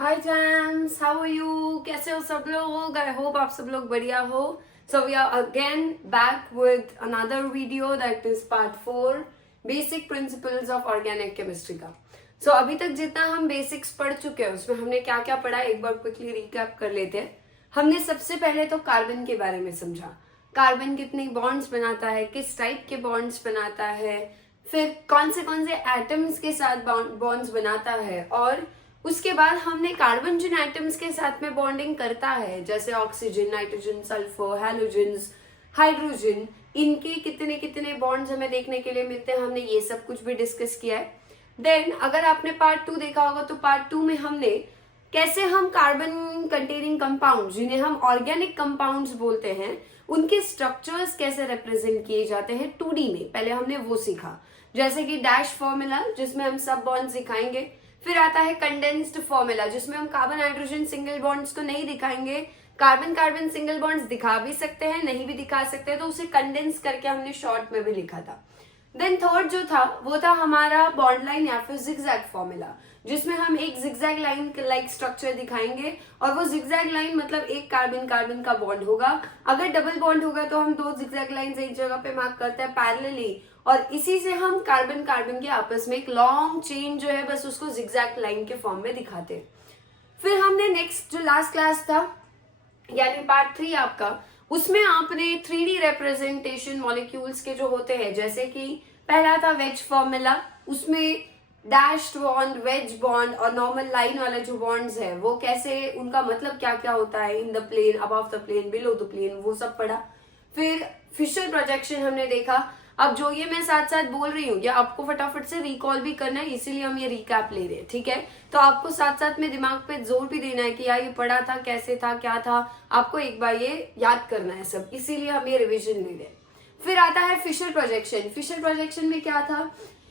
Hi James, how are you? कैसे हो सब लोग? आई होप आप सब लोग बढ़िया हो. So we are again back with another video that is part 4 basic principles of organic chemistry का. सो अभी तक जितना हम बेसिक्स पढ़ चुके हैं उसमें हमने क्या क्या पढ़ा एक बार क्विकली रिकैप कर लेते हैं. हमने सबसे पहले तो कार्बन के बारे में समझा. कार्बन कितने बॉन्ड्स बनाता है, किस टाइप के बॉन्ड्स बनाता है, फिर कौन से एटम्स के साथ बॉन्ड्स बनाता है, और उसके बाद हमने कार्बन जिन एटम्स के साथ में बॉन्डिंग करता है जैसे oxygen, nitrogen, sulphur, halogens, hydrogen, इनके कितने कितने बॉन्ड्स हमें देखने के लिए मिलते हैं, हमने ये सब कुछ भी डिस्कस किया है. देन अगर आपने पार्ट 2 देखा होगा तो पार्ट 2 में हमने कैसे हम कार्बन कंटेनिंग कंपाउंड जिन्हें हम ऑर्गेनिक कंपाउंड्स बोलते हैं उनके स्ट्रक्चर्स कैसे रिप्रेजेंट किए जाते हैं 2D में, पहले हमने वो सीखा. जैसे कि डैश फॉर्मूला जिसमें हम सब बॉन्ड्स दिखाएंगे. फिर आता है कंडेंस्ड फॉर्मूला जिसमें हम कार्बन हाइड्रोजन सिंगल बॉन्ड्स को नहीं दिखाएंगे, कार्बन कार्बन सिंगल बॉन्ड्स दिखा भी सकते हैं, नहीं भी दिखा सकते हैं, तो उसे कंडेंस करके हमने शॉर्ट में भी लिखा था. देन थर्ड जो था वो था हमारा बॉन्ड लाइन या फिर जिगजैग फॉर्मूला जिसमें हम एक जिगजैग लाइन लाइक स्ट्रक्चर दिखाएंगे और वो जिगजैग लाइन मतलब एक कार्बन कार्बन का बॉन्ड होगा. अगर डबल बॉन्ड होगा तो हम दो जिगजैग लाइंस एक जगह पे मार्क करते हैं पैरेलली और इसी से हम कार्बन कार्बन के आपस में एक लॉन्ग चेन जो है बस उसको जिगजैग लाइन के फॉर्म में दिखाते हैं. फिर हमने नेक्स्ट जो लास्ट क्लास था यानी पार्ट 3 आपका, उसमें आपने 3D रिप्रेजेंटेशन मॉलिक्यूल्स के जो होते हैं जैसे कि पहला था वेज फॉर्मूला, उसमें डैश्ड बॉन्ड, वेज बॉन्ड और नॉर्मल लाइन वाला जो बॉन्ड्स है वो कैसे उनका मतलब क्या क्या होता है in the plane, above the plane, below the plane, वो सब पढ़ा. फिर फिशर प्रोजेक्शन हमने देखा. अब जो ये मैं साथ साथ बोल रही हूँ ये आपको फटाफट से रिकॉल भी करना है इसीलिए हम ये रिकैप ले रहे हैं, ठीक है. तो आपको साथ साथ में दिमाग पे जोर भी देना है कि यार ये पढ़ा था, कैसे था, क्या था, आपको एक बार ये याद करना है सब, इसीलिए हम ये रिविजन ले रहे हैं. फिर आता है फिशर प्रोजेक्शन. फिशर प्रोजेक्शन में क्या था,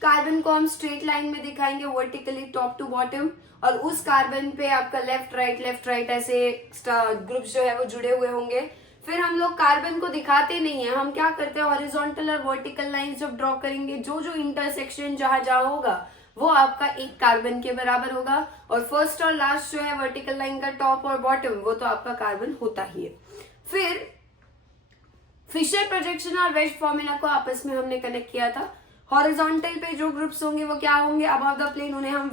कार्बन को हम स्ट्रेट लाइन में दिखाएंगे वर्टिकली टॉप टू बॉटम और उस कार्बन पे आपका लेफ्ट राइट ऐसे ग्रुप्स जो है वो जुड़े हुए होंगे. फिर हम लोग कार्बन को दिखाते नहीं है, हम क्या करते हैं हॉरिजॉन्टल और वर्टिकल लाइन जब ड्रॉ करेंगे जो जो इंटरसेक्शन जहां जहां होगा वो आपका एक कार्बन के बराबर होगा और फर्स्ट और लास्ट जो है वर्टिकल लाइन का टॉप और बॉटम वो तो आपका कार्बन होता ही है. फिर फिशर प्रोजेक्शन और वेज फॉर्मूला को आपस में हमने कनेक्ट किया था. हॉरिजॉन्टल पे जो ग्रुप्स होंगे वो क्या होंगे, अबव द प्लेन, उन्हें हम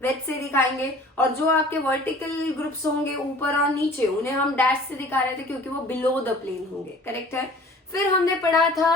वेज से दिखाएंगे और जो आपके वर्टिकल ग्रुप्स होंगे ऊपर और नीचे उन्हें हम डैश से दिखा रहे थे क्योंकि वो बिलो द प्लेन होंगे. करेक्ट है. फिर हमने पढ़ा था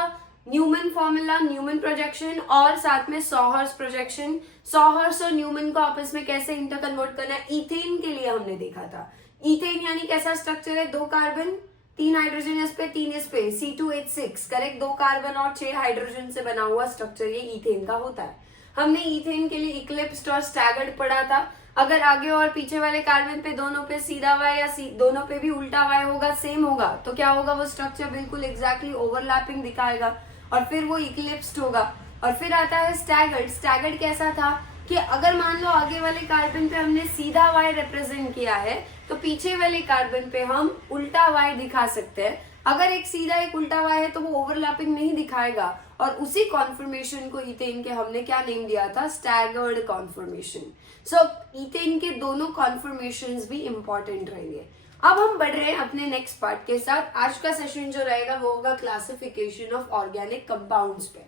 न्यूमन फॉर्मूला, न्यूमन प्रोजेक्शन और साथ में सॉहर्स प्रोजेक्शन. सॉहर्स और न्यूमन को आपस में कैसे इंटर कन्वर्ट करना है इथेन के लिए हमने देखा था. इथेन यानी कैसा स्ट्रक्चर है, 2 कार्बन 3 हाइड्रोजन इस पे 3 इस पे, C2H6, करेक्ट, 2 कार्बन और 6 हाइड्रोजन से बना हुआ स्ट्रक्चर ये इथेन का होता है. हमने इथेन के लिए इक्लिप्स्ड और स्टैगर्ड पढ़ा था. अगर आगे और पीछे वाले कार्बन पे दोनों पे सीधा वाई या दोनों पे भी उल्टा वाई होगा, सेम होगा, तो क्या होगा, वो स्ट्रक्चर बिल्कुल एग्जैक्टली ओवरलैपिंग दिखाएगा और फिर वो इक्लिप्स्ड होगा. और फिर आता है स्टैगर्ड. स्टैगर्ड कैसा था कि अगर मान लो आगे वाले कार्बन पे हमने सीधा वाई रिप्रेजेंट किया है तो पीछे वाले कार्बन पे हम उल्टा वाई दिखा सकते हैं. अगर एक सीधा एक उल्टा वाई है तो वो ओवरलैपिंग नहीं दिखाएगा और उसी कॉन्फर्मेशन को इथेन के हमने क्या नेम दिया था, स्टैगर्ड कॉन्फर्मेशन. सो इथेन के दोनों कॉन्फर्मेशंस भी इंपॉर्टेंट रहेंगे. अब हम बढ़ रहे हैं अपने नेक्स्ट पार्ट के साथ. आज का सेशन जो रहेगा वो होगा क्लासिफिकेशन ऑफ ऑर्गेनिक कंपाउंड्स पे.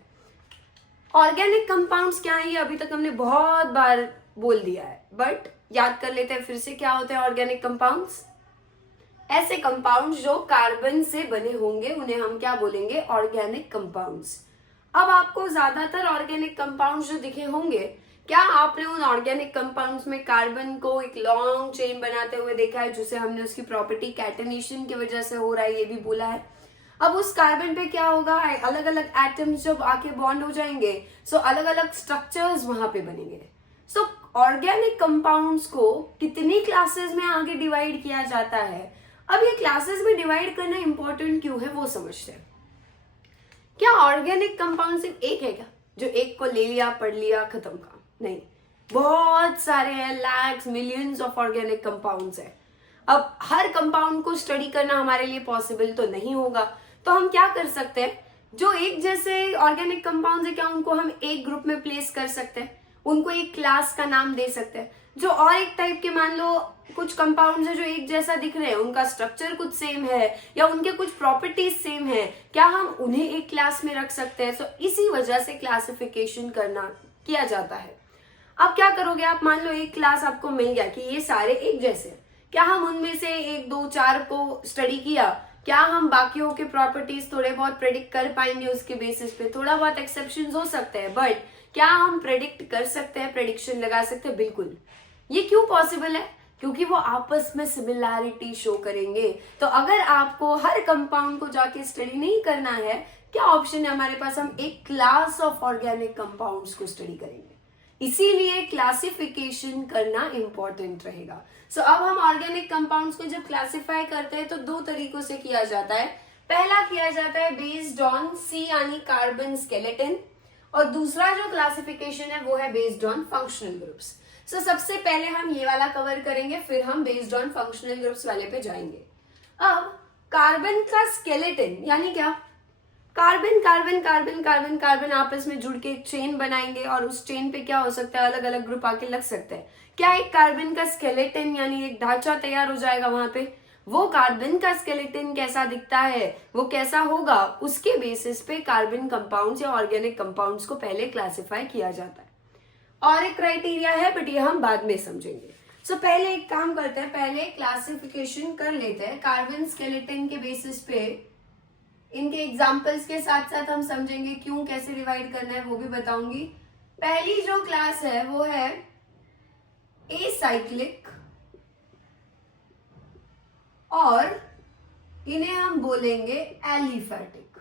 ऑर्गेनिक कंपाउंड्स क्या है ये अभी तक हमने बहुत बार बोल दिया है बट याद कर लेते हैं फिर से क्या होते हैं ऑर्गेनिक कंपाउंड्स. ऐसे कंपाउंड्स जो कार्बन से बने होंगे उन्हें हम क्या बोलेंगे, ऑर्गेनिक कंपाउंड्स. अब आपको ज्यादातर ऑर्गेनिक कंपाउंड्स जो दिखे होंगे, क्या आपने उन ऑर्गेनिक कंपाउंड्स में कार्बन को एक लॉन्ग चेन बनाते हुए देखा है जिसे हमने उसकी प्रॉपर्टी कैटेनेशन की वजह से हो रहा है ये भी बोला है. अब उस कार्बन पे क्या होगा, अलग अलग एटम्स जब आके बॉन्ड हो जाएंगे सो अलग अलग स्ट्रक्चर्स वहां पे बनेंगे. सो ऑर्गेनिक कंपाउंड्स को कितनी क्लासेस में आगे डिवाइड किया जाता है. अब ये क्लासेस में डिवाइड करना इंपॉर्टेंट क्यों है वो समझते हैं. क्या ऑर्गेनिक कंपाउंड सिर्फ एक है क्या जो एक को ले लिया, पढ़ लिया, खत्म का, नहीं, बहुत सारे हैं, lakhs millions of organic compounds है. अब हर कंपाउंड को स्टडी करना हमारे लिए पॉसिबल तो नहीं होगा, तो हम क्या कर सकते हैं, जो एक जैसे ऑर्गेनिक कंपाउंड्स है क्या उनको हम एक ग्रुप में प्लेस कर सकते हैं, उनको एक क्लास का नाम दे सकते हैं। जो और एक टाइप के मान लो कुछ कंपाउंड्स है जो एक जैसा दिख रहे हैं, उनका स्ट्रक्चर कुछ सेम है या उनके कुछ प्रॉपर्टीज सेम है, क्या हम उन्हें एक क्लास में रख सकते हैं? तो इसी वजह से क्लासिफिकेशन करना किया जाता है। अब क्या करोगे आप, मान लो एक क्लास आपको मिल गया कि ये सारे एक जैसे हैं, क्या हम उनमें से 1, 2, 4 को स्टडी किया? क्या हम बाकियों के प्रॉपर्टीज थोड़े बहुत प्रेडिक्ट कर पाएंगे उसके बेसिस पे? थोड़ा बहुत एक्सेप्शंस हो सकते हैं, बट क्या हम प्रेडिक्ट कर सकते हैं, प्रेडिक्शन लगा सकते हैं? बिल्कुल। ये क्यों पॉसिबल है? क्योंकि वो आपस में सिमिलैरिटी शो करेंगे। तो अगर आपको हर कंपाउंड को जाके स्टडी नहीं करना है, क्या ऑप्शन है हमारे पास? हम एक क्लास ऑफ ऑर्गेनिक कंपाउंड्स को स्टडी करेंगे। इसीलिए क्लासिफिकेशन करना इंपॉर्टेंट रहेगा। सो अब हम ऑर्गेनिक कंपाउंड्स को जब क्लासिफाई करते हैं तो 2 तरीकों से किया जाता है। पहला किया जाता है बेस्ड ऑन C यानी कार्बन स्केलेटन, और दूसरा जो क्लासिफिकेशन है वो है बेस्ड ऑन फंक्शनल ग्रुप्स। सो सबसे पहले हम ये वाला कवर करेंगे, फिर हम बेस्ड ऑन फंक्शनल ग्रुप्स वाले पे जाएंगे। अब कार्बन का स्केलेटन यानी क्या? Carbon carbon carbon carbon carbon आपस में जुड़ के एक चेन बनाएंगे और उस चेन पे क्या हो सकता है, अलग अलग ग्रुप आके लग सकते हैं। क्या एक कार्बन का स्केलेटन यानी एक ढांचा तैयार हो जाएगा वहां पे? वो कार्बन का स्केलेटन कैसा दिखता है, वो कैसा होगा, उसके बेसिस पे कार्बन कंपाउंड्स या ऑर्गेनिक कंपाउंड्स को पहले क्लासिफाई किया जाता है। और एक क्राइटेरिया है, बट ये हम बाद में समझेंगे। सो पहले एक काम करते हैं, पहले क्लासिफिकेशन कर लेते हैं कार्बन स्केलेटन के बेसिस पे। इनके एग्जाम्पल्स के साथ साथ हम समझेंगे क्यों, कैसे डिवाइड करना है वो भी बताऊंगी। पहली जो क्लास है वो है एसाइक्लिक, और इन्हें हम बोलेंगे एलिफैटिक।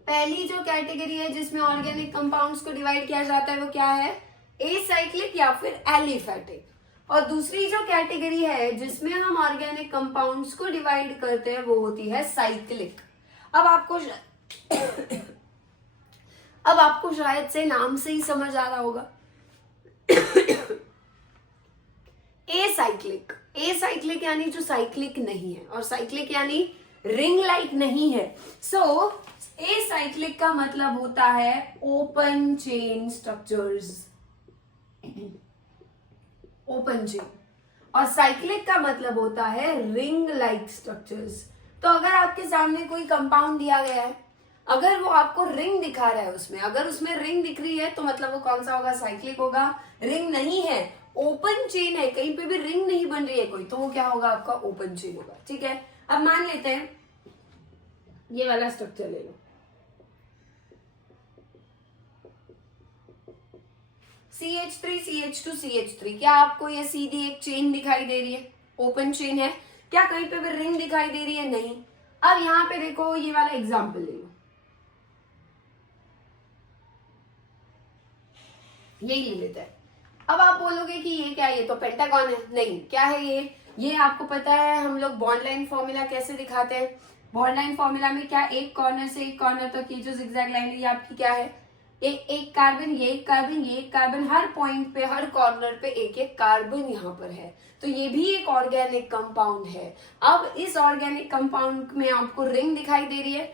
पहली जो कैटेगरी है जिसमें ऑर्गेनिक कंपाउंड्स को डिवाइड किया जाता है वो क्या है? एसाइक्लिक या फिर एलिफैटिक। और दूसरी जो कैटेगरी है जिसमें हम ऑर्गेनिक कंपाउंड्स को डिवाइड करते हैं वो होती है साइक्लिक। अब आपको शायद से नाम से ही समझ आ रहा होगा। एसाइक्लिक, एसाइक्लिक यानी जो साइक्लिक नहीं है, और साइक्लिक यानी रिंग लाइक नहीं है। सो एसाइक्लिक का मतलब होता है open chain structures, open chain, और साइक्लिक का मतलब होता है रिंग लाइक स्ट्रक्चर्स। तो अगर आपके सामने कोई कंपाउंड दिया गया है, अगर वो आपको रिंग दिखा रहा है, उसमें अगर उसमें रिंग दिख रही है तो मतलब वो कौन सा होगा? साइक्लिक होगा। रिंग नहीं है, ओपन चेन है, कहीं पे भी रिंग नहीं बन रही है कोई, तो वो क्या होगा? आपका ओपन चेन होगा। ठीक है, अब मान लेते हैं ये वाला स्ट्रक्चर ले लो, CH3 CH2 CH3। क्या आपको ये सीधी एक चेन दिखाई दे रही है? ओपन चेन है। क्या कहीं पे भी रिंग दिखाई दे रही है? नहीं। अब यहां पे देखो, ये वाला एग्जांपल ले लो, यही ले लेते हैं। अब आप बोलोगे कि ये क्या है? ये तो पेंटागन है। नहीं, क्या है ये आपको पता है हम लोग बॉन्ड लाइन फॉर्मूला कैसे दिखाते हैं? बॉन्ड लाइन फॉर्मूला में क्या, एक कॉर्नर से एक कॉर्नर तक ये जो जिगजैग लाइन है ये आपकी क्या है? एक कार्बन, ये एक कार्बन, ये एक कार्बन, हर पॉइंट पे, हर कॉर्नर पे एक एक कार्बन यहाँ पर है। तो ये भी एक ऑर्गेनिक कंपाउंड है। अब इस ऑर्गेनिक कंपाउंड में आपको रिंग दिखाई दे रही है।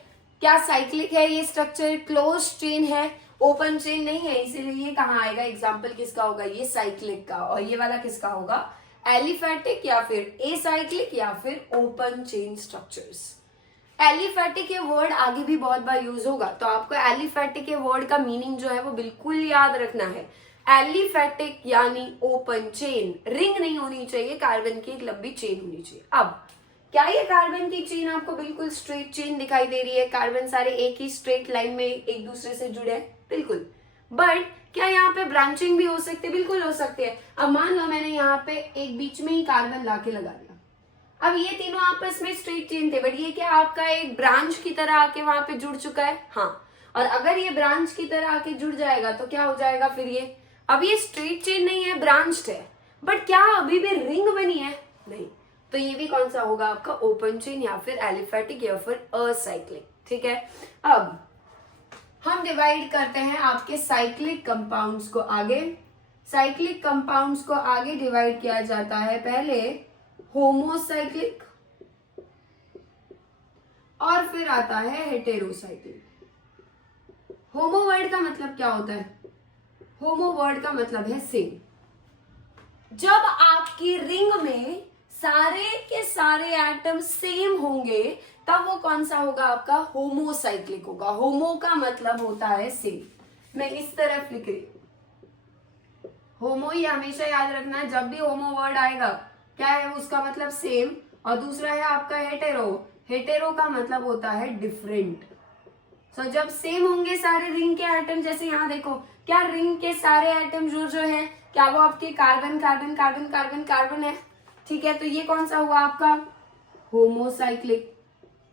क्या साइक्लिक है ये स्ट्रक्चर? क्लोज चेन है, ओपन चेन नहीं है, इसीलिए ये कहाँ आएगा? एग्जाम्पल किसका होगा? ये साइक्लिक का। और ये वाला किसका होगा? एलिफैटिक या फिर एसाइक्लिक या फिर ओपन चेन स्ट्रक्चर्स। एलिफैटिक ये वर्ड आगे भी बहुत बार यूज होगा, तो आपको एलिफैटिक के वर्ड का मीनिंग जो है वो बिल्कुल याद रखना है। एलिफैटिक यानी ओपन चेन, रिंग नहीं होनी चाहिए, कार्बन की एक लंबी चेन होनी चाहिए। अब क्या ये कार्बन की चेन आपको बिल्कुल स्ट्रेट चेन दिखाई दे रही है? कार्बन सारे एक ही स्ट्रेट लाइन में एक दूसरे से जुड़े हैं? बिल्कुल। बट क्या यहाँ पे ब्रांचिंग भी हो सकती है? बिल्कुल हो सकती है। अब मान लो मैंने यहाँ पे एक बीच में ही कार्बन लाके लगा दिया, अब ये तीनों आपस में स्ट्रेट चेन थे, बट ये क्या आपका एक ब्रांच की तरह आके वहां पे जुड़ चुका है? हाँ। और अगर ये ब्रांच की तरह आके जुड़ जाएगा तो क्या हो जाएगा फिर? ये अब ये स्ट्रेट चेन नहीं है, ब्रांच्ड है, बट क्या अभी भी रिंग बनी है? नहीं। तो ये भी कौन सा होगा आपका? ओपन चेन या फिर एलिफैटिक या फिर असाइक्लिक। ठीक है, अब हम डिवाइड करते हैं आपके साइक्लिक कंपाउंड्स को आगे। साइक्लिक कंपाउंड्स को आगे डिवाइड किया जाता है पहले होमोसाइक्लिक, और फिर आता है हेटेरोसाइक्लिक। होमो वर्ड का मतलब क्या होता है? होमो वर्ड का मतलब है सेम। जब आपकी रिंग में सारे के सारे एटम सेम होंगे तब वो कौन सा होगा, आपका होमोसाइक्लिक होगा। होमो का मतलब होता है सेम। मैं इस तरफ लिख रही हूं होमो, ये हमेशा याद रखना है, जब भी होमो वर्ड आएगा क्या है उसका मतलब सेम। और दूसरा है आपका हेटेरो। हेटेरो का मतलब होता है डिफरेंट। सो जब सेम होंगे सारे रिंग के एटम, जैसे यहाँ देखो, क्या रिंग के सारे एटम जो है क्या वो आपके carbon carbon carbon carbon carbon है, ठीक है। तो ये कौन सा हुआ आपका होमोसाइक्लिक,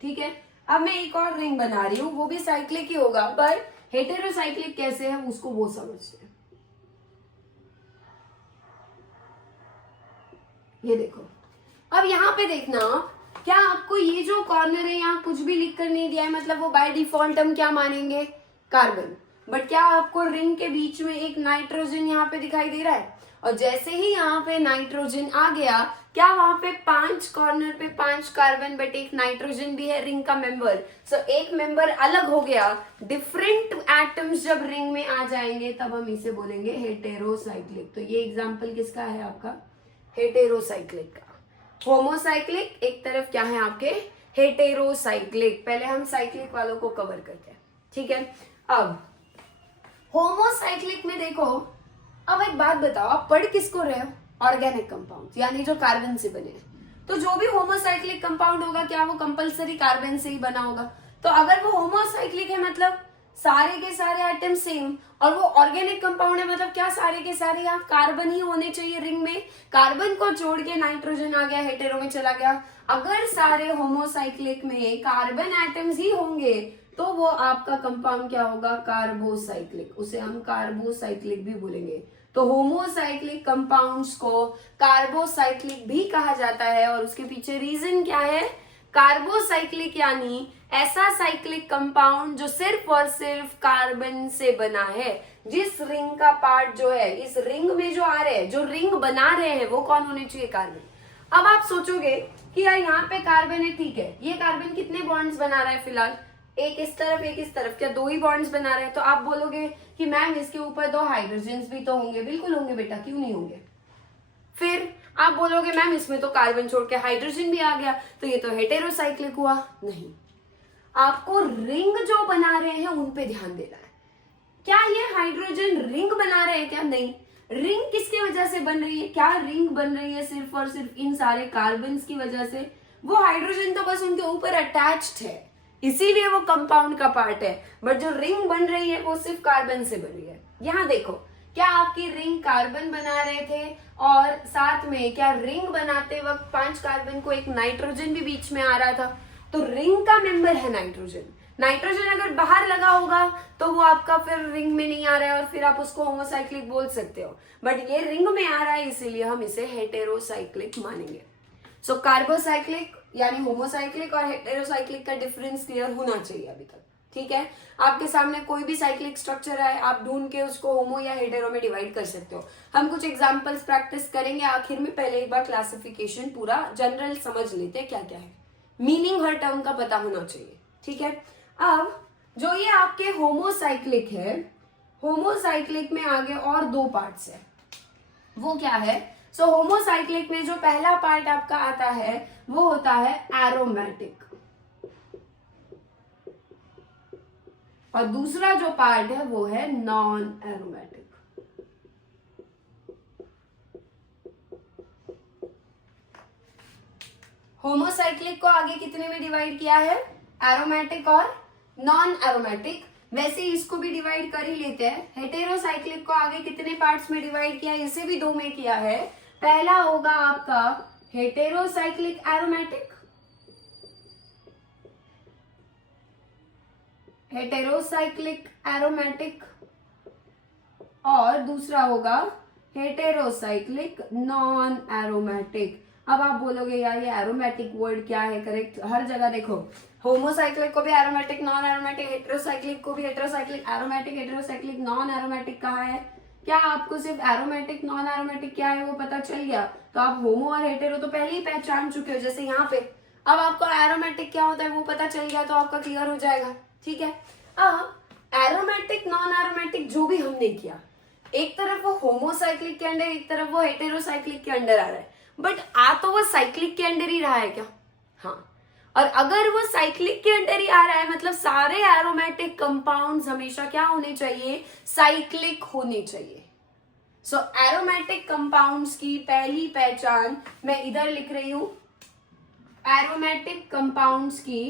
ठीक है। अब मैं एक और रिंग बना रही हूं, वो भी साइक्लिक ही होगा, पर हेटेरोसाइक्लिक कैसे है उसको वो समझते हैं। ये देखो, अब यहाँ पे देखना, क्या आपको ये जो कॉर्नर है यहाँ कुछ भी लिख कर नहीं दिया है, मतलब वो बाय डिफॉल्ट हम क्या मानेंगे, कार्बन। बट क्या आपको रिंग के बीच में एक नाइट्रोजन यहाँ पे दिखाई दे रहा है, और जैसे ही यहाँ पे नाइट्रोजन आ गया, क्या वहां पे 5 कॉर्नर पे 5 कार्बन बट एक नाइट्रोजन भी है रिंग का मेंबर। सो एक मेंबर अलग हो गया। डिफरेंट एटम्स जब रिंग में आ जाएंगे तब हम इसे बोलेंगे हेटेरोसाइक्लिक। तो ये एग्जाम्पल किसका है, आपका हेटेरोसाइक्लिक का। होमोसाइक्लिक एक तरफ क्या है आपके हेटेरोसाइक्लिक। पहले हम साइक्लिक वालों को कवर करते हैं, ठीक है। अब होमोसाइक्लिक में देखो, अब एक बात बताओ, आप पढ़ किसको रहे हो, ऑर्गेनिक कंपाउंड यानी जो कार्बन से बने हैं। तो जो भी होमोसाइक्लिक कंपाउंड होगा क्या वो कंपलसरी कार्बन से ही बना होगा। तो अगर वो होमोसाइक्लिक है मतलब सारे के सारे आइटम सेम, और वो ऑर्गेनिक कंपाउंड है मतलब क्या सारे के सारे यहाँ कार्बन ही होने चाहिए रिंग में। कार्बन को छोड़ के नाइट्रोजन आ गया, हेटेरो में चला गया। अगर सारे होमोसाइक्लिक में कार्बन एटम्स ही होंगे तो वो आपका कंपाउंड क्या होगा, कार्बोसाइक्लिक। उसे हम कार्बोसाइक्लिक भी बोलेंगे। तो होमोसाइक्लिक कंपाउंड्स को कार्बोसाइक्लिक भी कहा जाता है, और उसके पीछे रीजन क्या है, कार्बोसाइक्लिक यानी ऐसा साइक्लिक कंपाउंड जो सिर्फ और सिर्फ कार्बन से बना है। जिस रिंग का पार्ट जो है, इस रिंग में जो आ रहे हैं, जो रिंग बना रहे हैं, वो कौन होने चाहिए, कार्बन। अब आप सोचोगे कि यार यहाँ पे कार्बन है, ठीक है, ये कार्बन कितने बॉन्ड्स बना रहा है फिलहाल, एक इस तरफ एक इस तरफ, क्या 2 ही बॉन्ड्स बना रहे हैं। तो आप बोलोगे कि मैम इसके ऊपर 2 हाइड्रोजन भी तो होंगे। बिल्कुल होंगे बेटा, क्यों नहीं होंगे। फिर आप बोलोगे मैम इसमें तो कार्बन छोड़ के हाइड्रोजन भी आ गया, तो ये तो हेटेरोसाइक्लिक हुआ। नहीं, आपको रिंग जो बना रहे हैं उन पे ध्यान देना है। क्या ये हाइड्रोजन रिंग बना रहे हैं क्या, नहीं। रिंग किसकी वजह से बन रही है, क्या रिंग बन रही है सिर्फ और सिर्फ इन सारे कार्बन की वजह से। वो हाइड्रोजन तो बस उनके ऊपर अटैच्ड है, इसीलिए वो कंपाउंड का पार्ट है। बट जो रिंग बन रही है वो सिर्फ कार्बन से बन रही है। यहाँ देखो, क्या आपकी रिंग कार्बन बना रहे थे, और साथ में क्या रिंग बनाते वक्त 5 कार्बन को एक नाइट्रोजन भी बीच में आ रहा था। तो रिंग का मेंबर है नाइट्रोजन। नाइट्रोजन अगर बाहर लगा होगा तो वो आपका फिर रिंग में नहीं आ रहा है, और फिर आप उसको होमोसाइक्लिक बोल सकते हो। बट ये रिंग में आ रहा है, इसीलिए हम इसे हेटेरोसाइक्लिक मानेंगे। सो कार्बोसाइक्लिक यानी होमोसाइक्लिक और हेटेरोसाइक्लिक का डिफरेंस क्लियर होना चाहिए अभी तक, ठीक है। आपके सामने कोई भी साइक्लिक स्ट्रक्चर है, आप ढूंढ के उसको होमो या हेटेरो में डिवाइड कर सकते हो। हम कुछ एग्जांपल्स प्रैक्टिस करेंगे आखिर में। पहले एक बार क्लासिफिकेशन पूरा जनरल समझ लेते हैं क्या क्या है, मीनिंग हर टर्म का पता होना चाहिए, ठीक है। अब जो ये आपके होमोसाइक्लिक है, होमोसाइक्लिक में आगे और 2 पार्ट्स है, वो क्या है। सो होमोसाइक्लिक में जो पहला पार्ट आपका आता है वो होता है एरोमेटिक, और दूसरा जो पार्ट है वो है नॉन एरोमेटिक। होमोसाइक्लिक को आगे कितने में डिवाइड किया है, एरोमेटिक और नॉन एरोमेटिक। वैसे इसको भी डिवाइड कर ही लेते हैं। हेटेरोसाइक्लिक को आगे कितने पार्ट्स में डिवाइड किया है, इसे भी 2 में किया है। पहला होगा आपका हेटेरोसाइक्लिक एरोमेटिक, हेटेरोसाइक्लिक एरोमेटिक, और दूसरा होगा हेटेरोसाइक्लिक नॉन एरोमेटिक। अब आप बोलोगे यार ये एरोमेटिक वर्ड क्या है, करेक्ट। हर जगह देखो, होमोसाइक्लिक को भी एरोमेटिक, नॉन एरोमेटिक, हेटेरोसाइक्लिक को भी heterocyclic, aromatic, heterocyclic, non aromatic कहा है। क्या आपको सिर्फ एरोमेटिक नॉन एरोमेटिक क्या है वो पता चल गया, तो आप होमो और हेटेरो तो पहले ही पहचान चुके हो, जैसे यहाँ पे। अब आपको एरोमेटिक क्या होता है वो पता चल गया, तो आपका क्लियर हो जाएगा, ठीक है। अब एरोमेटिक नॉन एरोमेटिक जो भी हमने किया, एक तरफ वो होमोसाइक्लिक के अंडर, एक तरफ वो हेटेरोसाइक्लिक के अंडर आ रहा है, बट आ तो वो साइक्लिक के अंडर ही रहा है क्या? हाँ, और अगर वो साइक्लिक के अंडर ही आ रहा है मतलब सारे एरोमेटिक कंपाउंड्स हमेशा क्या होने चाहिए? साइक्लिक होने चाहिए। सो एरोमेटिक कंपाउंड्स की पहली पहचान मैं इधर लिख रही हूं, एरोमेटिक कंपाउंड्स की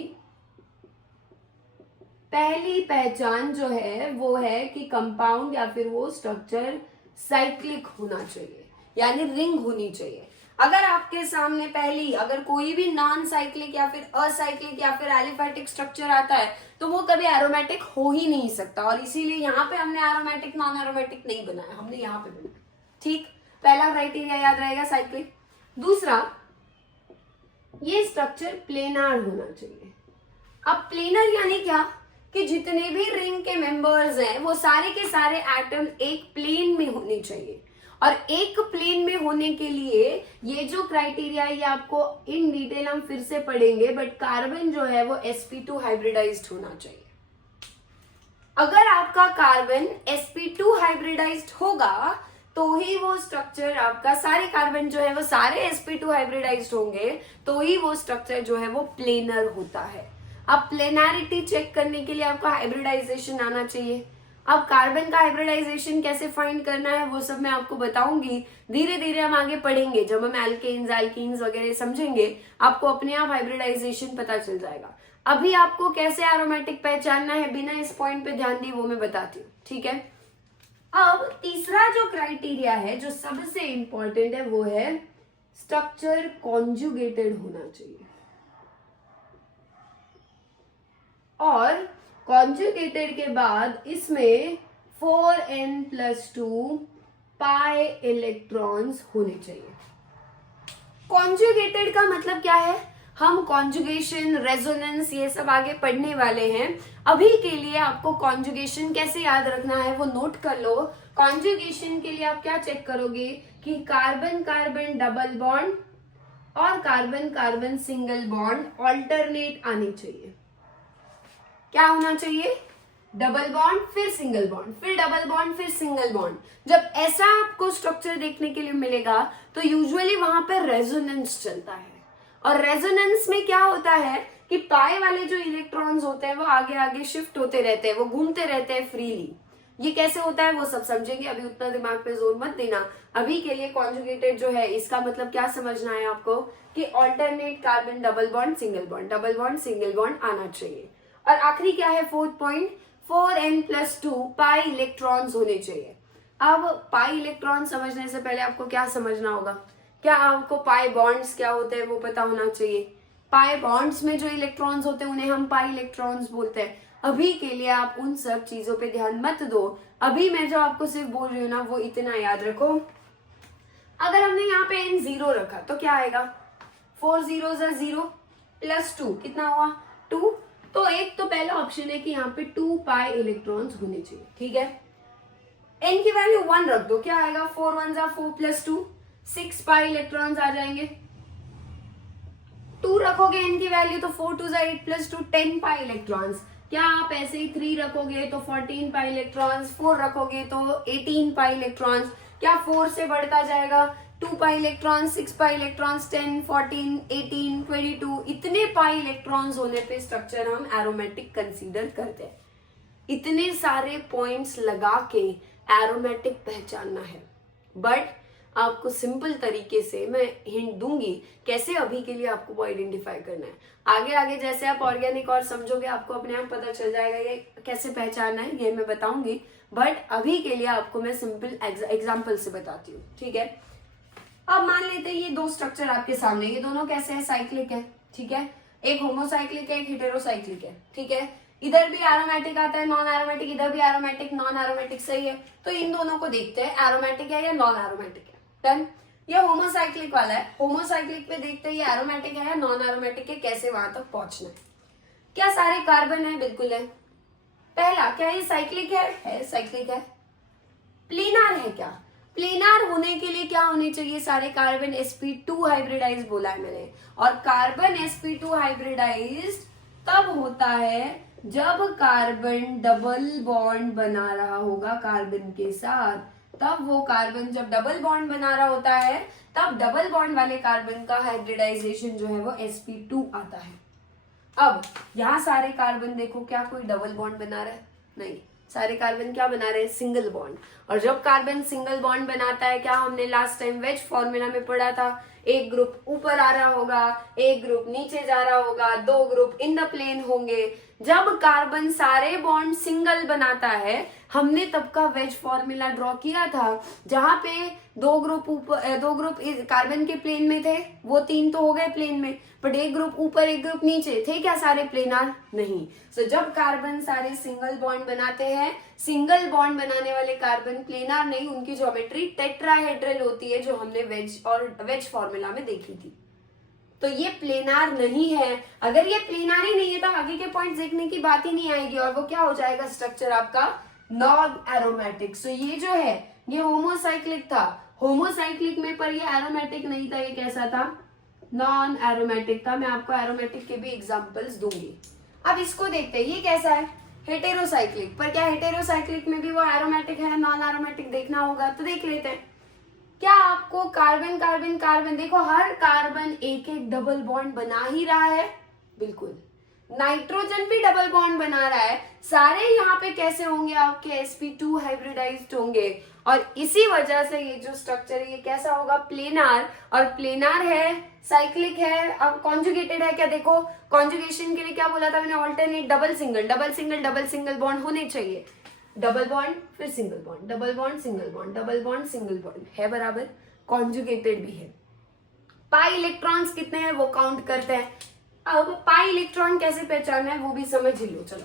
पहली पहचान जो है वो है कि कंपाउंड या फिर वो स्ट्रक्चर साइक्लिक होना चाहिए, यानी रिंग होनी चाहिए। अगर आपके सामने पहली अगर कोई भी नॉन साइक्लिक या फिर असाइक्लिक या फिर एलिफेटिक स्ट्रक्चर आता है तो वो कभी एरोमेटिक हो ही नहीं सकता, और इसीलिए यहाँ पे हमने एरोमेटिक नॉन एरोमेटिक नहीं बनाया, हमने यहाँ पे बनाया। ठीक, पहला क्राइटेरिया याद रहेगा साइक्लिक। दूसरा, ये स्ट्रक्चर प्लेनार होना चाहिए। अब प्लेनर यानी क्या कि जितने भी रिंग के मेंबर्स हैं वो सारे के सारे एटम एक प्लेन में होने चाहिए, और एक प्लेन में होने के लिए ये जो क्राइटेरिया है ये आपको इन डिटेल हम फिर से पढ़ेंगे, बट कार्बन जो है वो sp2 हाइब्रिडाइज्ड होना चाहिए। अगर आपका कार्बन sp2 हाइब्रिडाइज्ड होगा तो ही वो स्ट्रक्चर आपका, सारे कार्बन जो है वो सारे sp2 हाइब्रिडाइज्ड होंगे तो ही वो स्ट्रक्चर जो है वो प्लेनर होता है। अब प्लेनारिटी चेक करने के लिए आपको हाइब्रिडाइजेशन आना चाहिए। अब कार्बन का हाइब्रिडाइजेशन कैसे फाइंड करना है वो सब मैं आपको बताऊंगी, धीरे धीरे हम आगे पढ़ेंगे। जब हम एल्केन्स एल्कीन्स वगैरह समझेंगे आपको अपने आप हाइब्रिडाइजेशन पता चल जाएगा। अभी आपको कैसे एरोमेटिक पहचानना है बिना इस पॉइंट पे ध्यान दिए वो मैं बताती हूँ, ठीक है। अब तीसरा जो क्राइटेरिया है जो सबसे इंपॉर्टेंट है वो है स्ट्रक्चर कॉन्जुगेटेड होना चाहिए, और कॉन्जुगेटेड के बाद इसमें 4n+2 पाई इलेक्ट्रॉन्स होने चाहिए। कॉन्जुगेटेड का मतलब क्या है? हम कॉन्जुगेशन, रेजोनेंस ये सब आगे पढ़ने वाले हैं। अभी के लिए आपको कॉन्जुगेशन कैसे याद रखना है वो नोट कर लो। कॉन्जुगेशन के लिए आप क्या चेक करोगे कि कार्बन कार्बन डबल बॉन्ड और carbon carbon single bond alternate आने चाहिए। क्या होना चाहिए? डबल बॉन्ड फिर सिंगल बॉन्ड फिर डबल बॉन्ड फिर सिंगल बॉन्ड। जब ऐसा आपको स्ट्रक्चर देखने के लिए मिलेगा तो यूजुअली वहां पर रेजोनेंस चलता है, और रेजोनेंस में क्या होता है कि पाई वाले जो इलेक्ट्रॉन्स होते हैं वो आगे आगे शिफ्ट होते रहते हैं, वो घूमते रहते हैं फ्रीली। ये कैसे होता है वो सब समझेंगे, अभी उतना दिमाग पे जोर मत देना। अभी के लिए कॉन्जुगेटेड जो है इसका मतलब क्या समझना है आपको कि alternate carbon double bond single bond आना चाहिए। और आखिरी क्या है, fourth point, 4n+2 pi electrons होने चाहिए। अब पाई इलेक्ट्रॉन समझने से पहले आपको क्या समझना होगा? क्या आपको पाई बॉन्ड्स क्या होते हैं वो पता होना चाहिए। पाई बॉन्ड्स में जो इलेक्ट्रॉन्स होते हैं उन्हें हम पाई इलेक्ट्रॉन्स बोलते हैं। अभी के लिए आप उन सब चीजों पे ध्यान मत दो, अभी मैं जो आपको सिर्फ बोल रही हूँ ना वो इतना याद रखो। अगर हमने यहाँ पे n0 रखा तो क्या आएगा? 4 0 0 +2 कितना हुआ? 2। तो एक तो पहला ऑप्शन है कि यहाँ पे 2 पाई इलेक्ट्रॉन्स होने चाहिए, ठीक है। n की वैल्यू 1 रख दो, क्या आएगा? 4 1 4 +2 6 पाई इलेक्ट्रॉन्स आ जाएंगे। 2 रखोगे n की वैल्यू तो 4 2 8 +2 10 पाई इलेक्ट्रॉन्स। क्या आप ऐसे ही 3 रखोगे तो 14 पाई इलेक्ट्रॉन्स, 4 रखोगे तो 18 पाई इलेक्ट्रॉन्स। क्या 4 से बढ़ता जाएगा? 2 पाई इलेक्ट्रॉन्स, 6 पाई इलेक्ट्रॉन्स, 10 14 18 22 इतने पाई इलेक्ट्रॉन्स होने पे स्ट्रक्चर हम एरोमेटिक कंसीडर करते हैं। इतने सारे पॉइंट्स लगा के एरोमेटिक पहचानना है, बट आपको सिंपल तरीके से मैं हिंट दूंगी कैसे अभी के लिए आपको वो आइडेंटिफाई करना है। आगे आगे जैसे आप ऑर्गेनिक और समझोगे आपको अपने आप पता चल जाएगा ये कैसे पहचानना है, ये मैं बताऊंगी, बट अभी के लिए आपको मैं सिंपल एग्जाम्पल से बताती हूँ, ठीक है। अब मान लेते हैं ये दो स्ट्रक्चर आपके सामने, ये दोनों कैसे है? साइक्लिक है, ठीक है। एक होमोसाइक्लिक है, एक हेटेरोसाइक्लिक है, ठीक है। इधर भी एरोमेटिक आता है, नॉन एरोमेटिक, इधर भी एरोमेटिक नॉन एरोमेटिक, सही है। तो इन दोनों को देखते हैं एरोमेटिक है या नॉन एरोमेटिक है। डन। ये होमोसाइक्लिक वाला है, होमोसाइक्लिक पे देखते हैं ये एरोमेटिक है या नॉन एरोमेटिक है, कैसे वहां तक पहुंचना है। क्या सारे कार्बन है? बिल्कुल है। पहला, क्या ये साइक्लिक है? साइक्लिक है। प्लेनार है क्या? प्लेनार होने के लिए क्या होने चाहिए? सारे कार्बन sp2 हाइब्रिडाइज बोला है मैंने, और कार्बन sp2 हाइब्रिडाइज तब होता है जब कार्बन डबल बॉन्ड बना रहा होगा कार्बन के साथ, तब वो कार्बन जब डबल बॉन्ड बना रहा होता है तब डबल बॉन्ड वाले कार्बन का हाइब्रिडाइजेशन जो है वो sp2 आता है। अब यहाँ सारे कार्बन देखो, क्या कोई डबल बॉन्ड बना रहा है? नहीं, सारे कार्बन क्या बना रहे हैं? Single bond. और जब कार्बन सिंगल बॉन्ड बनाता है, क्या हमने लास्ट टाइम वेज फॉर्मूला में पढ़ा था, एक ग्रुप ऊपर आ रहा होगा, एक ग्रुप नीचे जा रहा होगा, दो ग्रुप इन द प्लेन होंगे। जब कार्बन सारे बॉन्ड सिंगल बनाता है, हमने तब का वेज फॉर्मूला ड्रॉ किया था, जहां पे दो ग्रुप कार्बन के प्लेन में थे, वो 3 तो हो गए प्लेन में, बट एक ग्रुप ऊपर एक ग्रुप नीचे थे, क्या सारे प्लेनार? नहीं। सो जब कार्बन सारे सिंगल बॉन्ड बनाते हैं, सिंगल बॉन्ड बनाने वाले कार्बन प्लेनार नहीं, उनकी ज्योमेट्री टेट्राहेड्रल होती है, जो हमने वेज फॉर्मूला में देखी थी। तो ये प्लेनार नहीं है। अगर ये प्लेनार ही नहीं है तो आगे के पॉइंट्स देखने की बात ही नहीं आएगी, और वो क्या हो जाएगा स्ट्रक्चर आपका? Non aromatic. सो ये जो है ये होमोसाइक्लिक था, होमोसाइक्लिक में, पर ये एरोमेटिक नहीं था। ये कैसा था? नॉन एरोमेटिक था। मैं आपको एरोमेटिक के भी एग्जांपल्स दूंगी। अब इसको देखते हैं, ये कैसा है? हेटेरोसाइक्लिक। पर क्या हेटेरोसाइक्लिक में भी वो एरोमेटिक है? नॉन एरोमेटिक देखना होगा, तो देख लेते हैं। क्या आपको कार्बन कार्बन कार्बन, देखो हर कार्बन एक एक डबल बॉन्ड बना ही रहा है? बिल्कुल। नाइट्रोजन भी डबल बॉन्ड बना रहा है। सारे यहाँ पे कैसे होंगे? आपके sp2 हाइब्रिडाइज्ड होंगे, और इसी वजह से ये जो स्ट्रक्चर है ये कैसा होगा? प्लेनार। और प्लेनार है, साइक्लिक है, अब कॉन्जुगेटेड है। क्या देखो, कॉन्जुगेशन के लिए क्या बोला था मैंने? Alternate, double single, double single, double single bond होने चाहिए। डबल बॉन्ड फिर single bond, double bond single bond, double bond single bond है बराबर, कॉन्जुगेटेड भी है। पाई इलेक्ट्रॉन्स कितने हैं वो काउंट करते हैं। अब पाई इलेक्ट्रॉन कैसे पहचानना है वो भी समझ ही लो। चलो,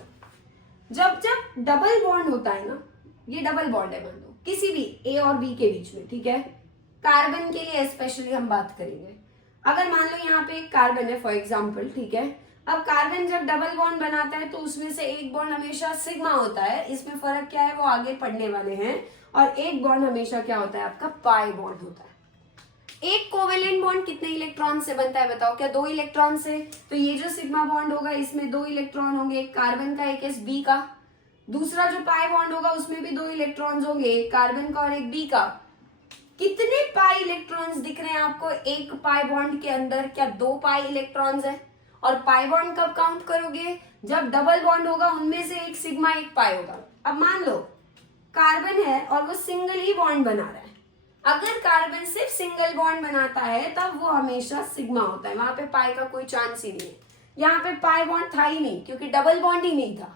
जब जब डबल बॉन्ड होता है ना, ये डबल बॉन्ड है मान लो किसी भी ए और बी के बीच में, ठीक है? कार्बन के लिए स्पेशली हम बात करेंगे। अगर मान लो यहाँ पे एक कार्बन है फॉर एग्जाम्पल, ठीक है? अब कार्बन जब डबल बॉन्ड बनाता है तो उसमें से एक बॉन्ड हमेशा सिग्मा होता है, इसमें फर्क क्या है वो आगे पढ़ने वाले हैं, और एक बॉन्ड हमेशा क्या होता है? आपका पाई बॉन्ड होता है। एक कोवेलेंट बॉन्ड कितने इलेक्ट्रॉन से बनता है बताओ? क्या 2 इलेक्ट्रॉन से? तो ये जो सिग्मा बॉन्ड होगा इसमें 2 इलेक्ट्रॉन होंगे, एक कार्बन का एक एसबी का। दूसरा जो पाई बॉन्ड होगा उसमें भी 2 इलेक्ट्रॉन्स होंगे, एक कार्बन का और एक बी का। कितने पाई इलेक्ट्रॉन्स दिख रहे हैं आपको एक पाई बॉन्ड के अंदर? क्या 2 पाई इलेक्ट्रॉन्स है? और पाई बॉन्ड कब काउंट करोगे? जब डबल बॉन्ड होगा, उनमें से एक सिग्मा एक पाई होगा। अब मान लो कार्बन है और वो सिंगल ही बॉन्ड बना रहा है। अगर कार्बन सिर्फ सिंगल बॉन्ड बनाता है तब वो हमेशा सिग्मा होता है, वहां पे पाई का कोई चांस ही नहीं है। यहाँ पे पाई बॉन्ड था ही नहीं, क्योंकि डबल बॉन्ड ही नहीं था।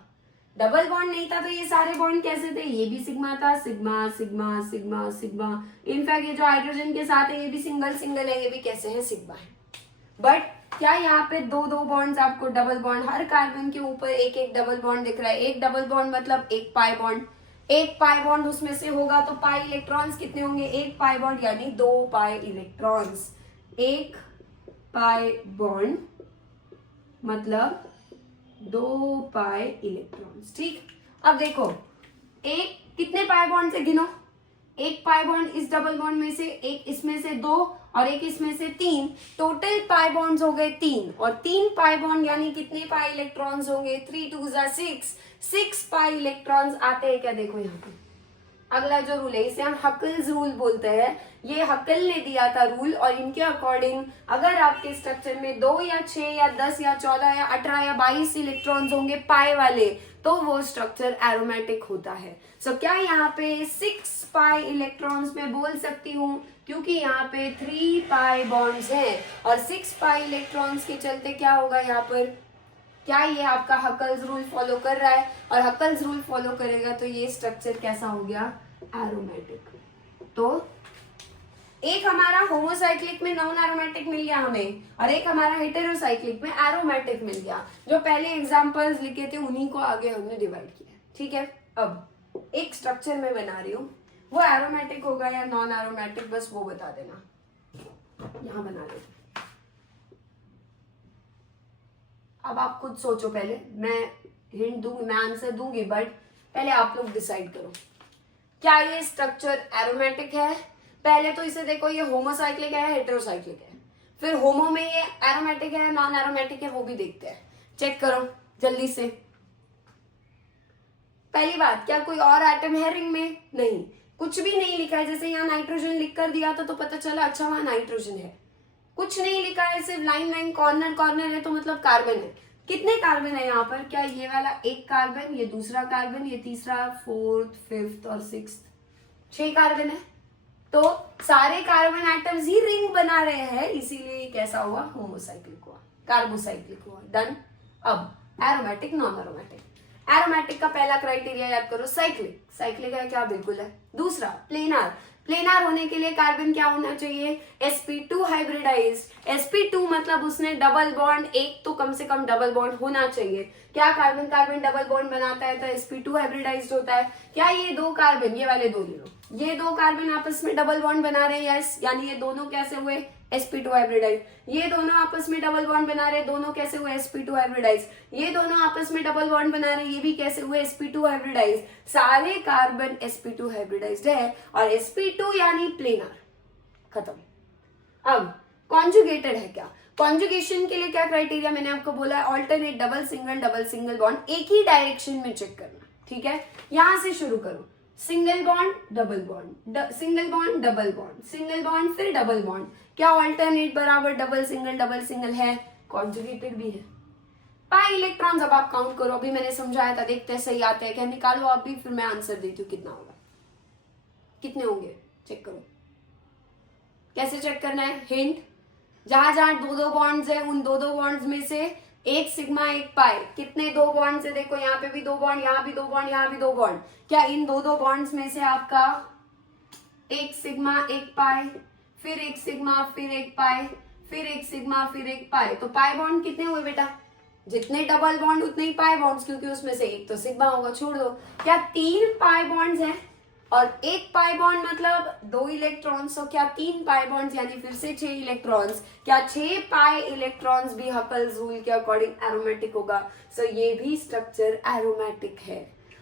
डबल बॉन्ड नहीं था तो ये सारे बॉन्ड कैसे थे? ये भी सिग्मा था, sigma sigma sigma sigma. In fact ये जो हाइड्रोजन के साथ है ये भी सिंगल सिंगल है, ये भी कैसे है? सिग्मा है। बट क्या यहाँ पे 2 बॉन्ड्स आपको डबल बॉन्ड, हर कार्बन के ऊपर एक एक डबल बॉन्ड दिख रहा है। एक डबल बॉन्ड मतलब एक पाई बॉन्ड, एक पाई बॉन्ड उसमें से होगा तो पाई इलेक्ट्रॉन्स कितने होंगे? एक पाई बॉन्ड यानी 2 पाई इलेक्ट्रॉन्स। एक पाई बॉन्ड मतलब 2 पाई इलेक्ट्रॉन्स, ठीक? अब देखो, एक कितने पाई बॉन्ड से गिनो? एक पाई बॉन्ड इस डबल बॉन्ड में से, एक इसमें से 2 और एक इसमें से 3, टोटल पाई बॉन्ड्स हो गए 3, और 3 पाई बॉन्ड यानी कितने पाई इलेक्ट्रॉन्स होंगे? 3 2 6 पाई इलेक्ट्रॉन्स आते हैं। क्या देखो यहाँ पे अगला जो रूल है इसे हम हकल्स रूल बोलते हैं। ये हकल ने दिया था रूल, और इनके अकॉर्डिंग अगर आपके स्ट्रक्चर में 2 या 6 या 10 या 14 या 18 या 22 इलेक्ट्रॉन्स होंगे पाई वाले, तो वो स्ट्रक्चर एरोमेटिक होता है। सो क्या यहाँ पे 6 पाई इलेक्ट्रॉन्स में बोल सकती हूँ? क्योंकि यहाँ पे 3 पाई बॉन्ड्स हैं, और 6 पाई इलेक्ट्रॉन्स के चलते क्या होगा यहाँ पर? क्या ये आपका हकल्स रूल फॉलो कर रहा है? और हकल्स रूल फॉलो करेगा तो ये स्ट्रक्चर कैसा हो गया? एरोमेटिक। तो एक हमारा होमोसाइक्लिक में नॉन एरोमेटिक मिल गया हमें, और एक हमारा हेटेरोसाइक्लिक में एरोमेटिक मिल गया। जो पहले एग्जांपल्स लिखे थे उन्हीं को आगे हमने डिवाइड किया, ठीक है? अब एक स्ट्रक्चर में बना रही हूँ, वो एरोमेटिक होगा या नॉन एरोमेटिक, बस वो बता देना। यहां बना रही हूँ, अब आप खुद सोचो। पहले मैं हिंट दूंगी, मैं आंसर दूंगी, बट पहले आप लोग डिसाइड करो क्या ये स्ट्रक्चर एरोमेटिक है। पहले तो इसे देखो, ये होमोसाइक्लिक है हेटेरोसाइक्लिक है, फिर होमो में ये एरोमेटिक है नॉन एरोमेटिक है, वो भी देखते हैं। चेक करो जल्दी से। पहली बात, क्या कोई और एटम है रिंग में? नहीं। कुछ भी नहीं लिखा है, जैसे यहाँ नाइट्रोजन लिख कर दिया था तो पता चला अच्छा वहां नाइट्रोजन है। कुछ नहीं लिखा है, सिर्फ लाइन लाइन कॉर्नर कॉर्नर है तो मतलब कार्बन है। कितने कार्बन है यहाँ पर? क्या ये वाला एक कार्बन, ये दूसरा कार्बन, ये तीसरा, फोर्थ, फिफ्थ और सिक्स्थ, 6 कार्बन है। तो सारे कार्बन एटम्स ही रिंग बना रहे हैं, इसीलिए कैसा हुआ? होमोसाइक्लिक हुआ, कार्बोसाइक्लिक हुआ। डन। अब एरोमेटिक, नॉन एरोमेटिक। एरोमेटिक का पहला क्राइटेरिया याद करो, साइक्लिक। साइक्लिक है क्या? बिल्कुल है। दूसरा प्लेनार। प्लेनार होने के लिए कार्बन क्या होना चाहिए? sp2 hybridised. sp2 मतलब उसने डबल बॉन्ड, एक तो कम से कम डबल बॉन्ड होना चाहिए। क्या कार्बन कार्बन डबल बॉन्ड बनाता है तो sp2 हाइब्रिडाइज्ड होता है। क्या ये दो कार्बन, ये वाले दो ले लो, ये दो कार्बन आपस में डबल बॉन्ड बना रहे हैं, यस, यानी ये दोनों कैसे हुए? sp2 hybridise. ये दोनों आपस में डबल बॉन्ड बना रहे हैं, दोनों कैसे हुए? sp2 hybridise. ये दोनों आपस में डबल बॉन्ड बना रहे हैं, ये भी कैसे हुए? sp2 hybridise. सारे कार्बन sp2 हाइब्रिडाइज्ड है और sp2 यानी प्लेनर। खत्म। अब कॉन्जुगेटेड है क्या? कॉन्जुगेशन के लिए क्या क्राइटेरिया मैंने आपको बोला है? ऑल्टरनेट, डबल सिंगल बॉन्ड, एक ही डायरेक्शन में चेक करना। ठीक है, यहां से शुरू करो। Single bond, double bond, single bond, double bond, single bond, फिर डबल बॉन्ड। क्या ऑल्टरनेट बराबर डबल सिंगल है? कॉन्जुगेटेड भी है। पाई इलेक्ट्रॉन्स अब आप काउंट करो, अभी मैंने समझाया था, देखते हैं सही आते हैं क्या। निकालो आप भी, फिर मैं आंसर देती हूँ कितना होगा। कितने होंगे चेक करो। कैसे चेक करना है? हिंट, जहां जहां दो बॉन्ड्स है उन दो बॉन्ड्स में से एक सिग्मा एक पाई। कितने दो बॉन्ड्स है? देखो यहाँ पे भी दो बॉन्ड, यहाँ भी दो बॉन्ड, यहाँ भी दो बॉन्ड। क्या इन दो बॉन्ड्स में से आपका एक सिग्मा एक पाई, फिर एक सिग्मा, फिर एक पाई, फिर एक सिग्मा, फिर एक पाई, तो पाई बॉन्ड कितने हुए बेटा? जितने डबल बॉन्ड उतने ही पाई बॉन्ड्स, क्योंकि उसमें से एक तो सिग्मा होगा, छोड़ दो। क्या 3 पाई बॉन्ड्स हैं और एक पाई बॉन्ड मतलब 2 इलेक्ट्रॉन्स, तो क्या 3 पाई बॉन्ड्स यानी फिर से 6 इलेक्ट्रॉन्स। क्या 6 पाई इलेक्ट्रॉन्स भी हकल्स रूल के अकॉर्डिंग एरोमेटिक होगा? सो ये भी स्ट्रक्चर एरोमेटिक है।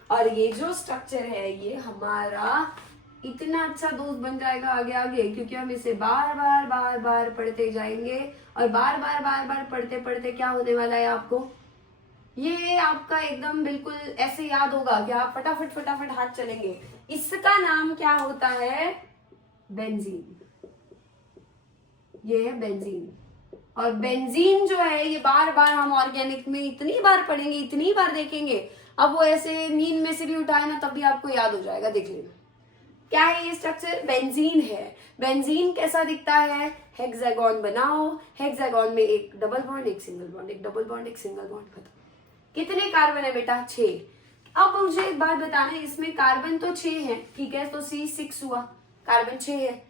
और ये जो स्ट्रक्चर है ये हमारा इतना अच्छा दोस्त बन जाएगा आगे आगे, क्योंकि हम इसे बार बार पढ़ते जाएंगे और बार बार पढ़ते पढ़ते क्या होने वाला है आपको? ये आपका एकदम बिल्कुल ऐसे याद होगा कि आप फटाफट हाथ चलेंगे। इसका नाम क्या होता है? बेंजीन। ये है बेंजीन। और बेंजीन जो है ये बार बार हम ऑर्गेनिक में इतनी बार पढ़ेंगे, इतनी बार देखेंगे, अब वो ऐसे नींद में से भी उठाए ना तब भी आपको याद हो जाएगा, देख लेना। क्या है ये स्ट्रक्चर? बेंजीन है। बेंजीन कैसा दिखता है? हेक्सागोन बनाओ, हेक्सागोन में एक डबल बॉन्ड, एक सिंगल बॉन्ड, एक डबल बॉन्ड, एक सिंगल बॉन्ड, खत्म। कितने कार्बन है बेटा? 6। अब मुझे एक बात बताना है, इसमें कार्बन तो 6 है, ठीक है, तो C6 हुआ, कार्बन 6 है।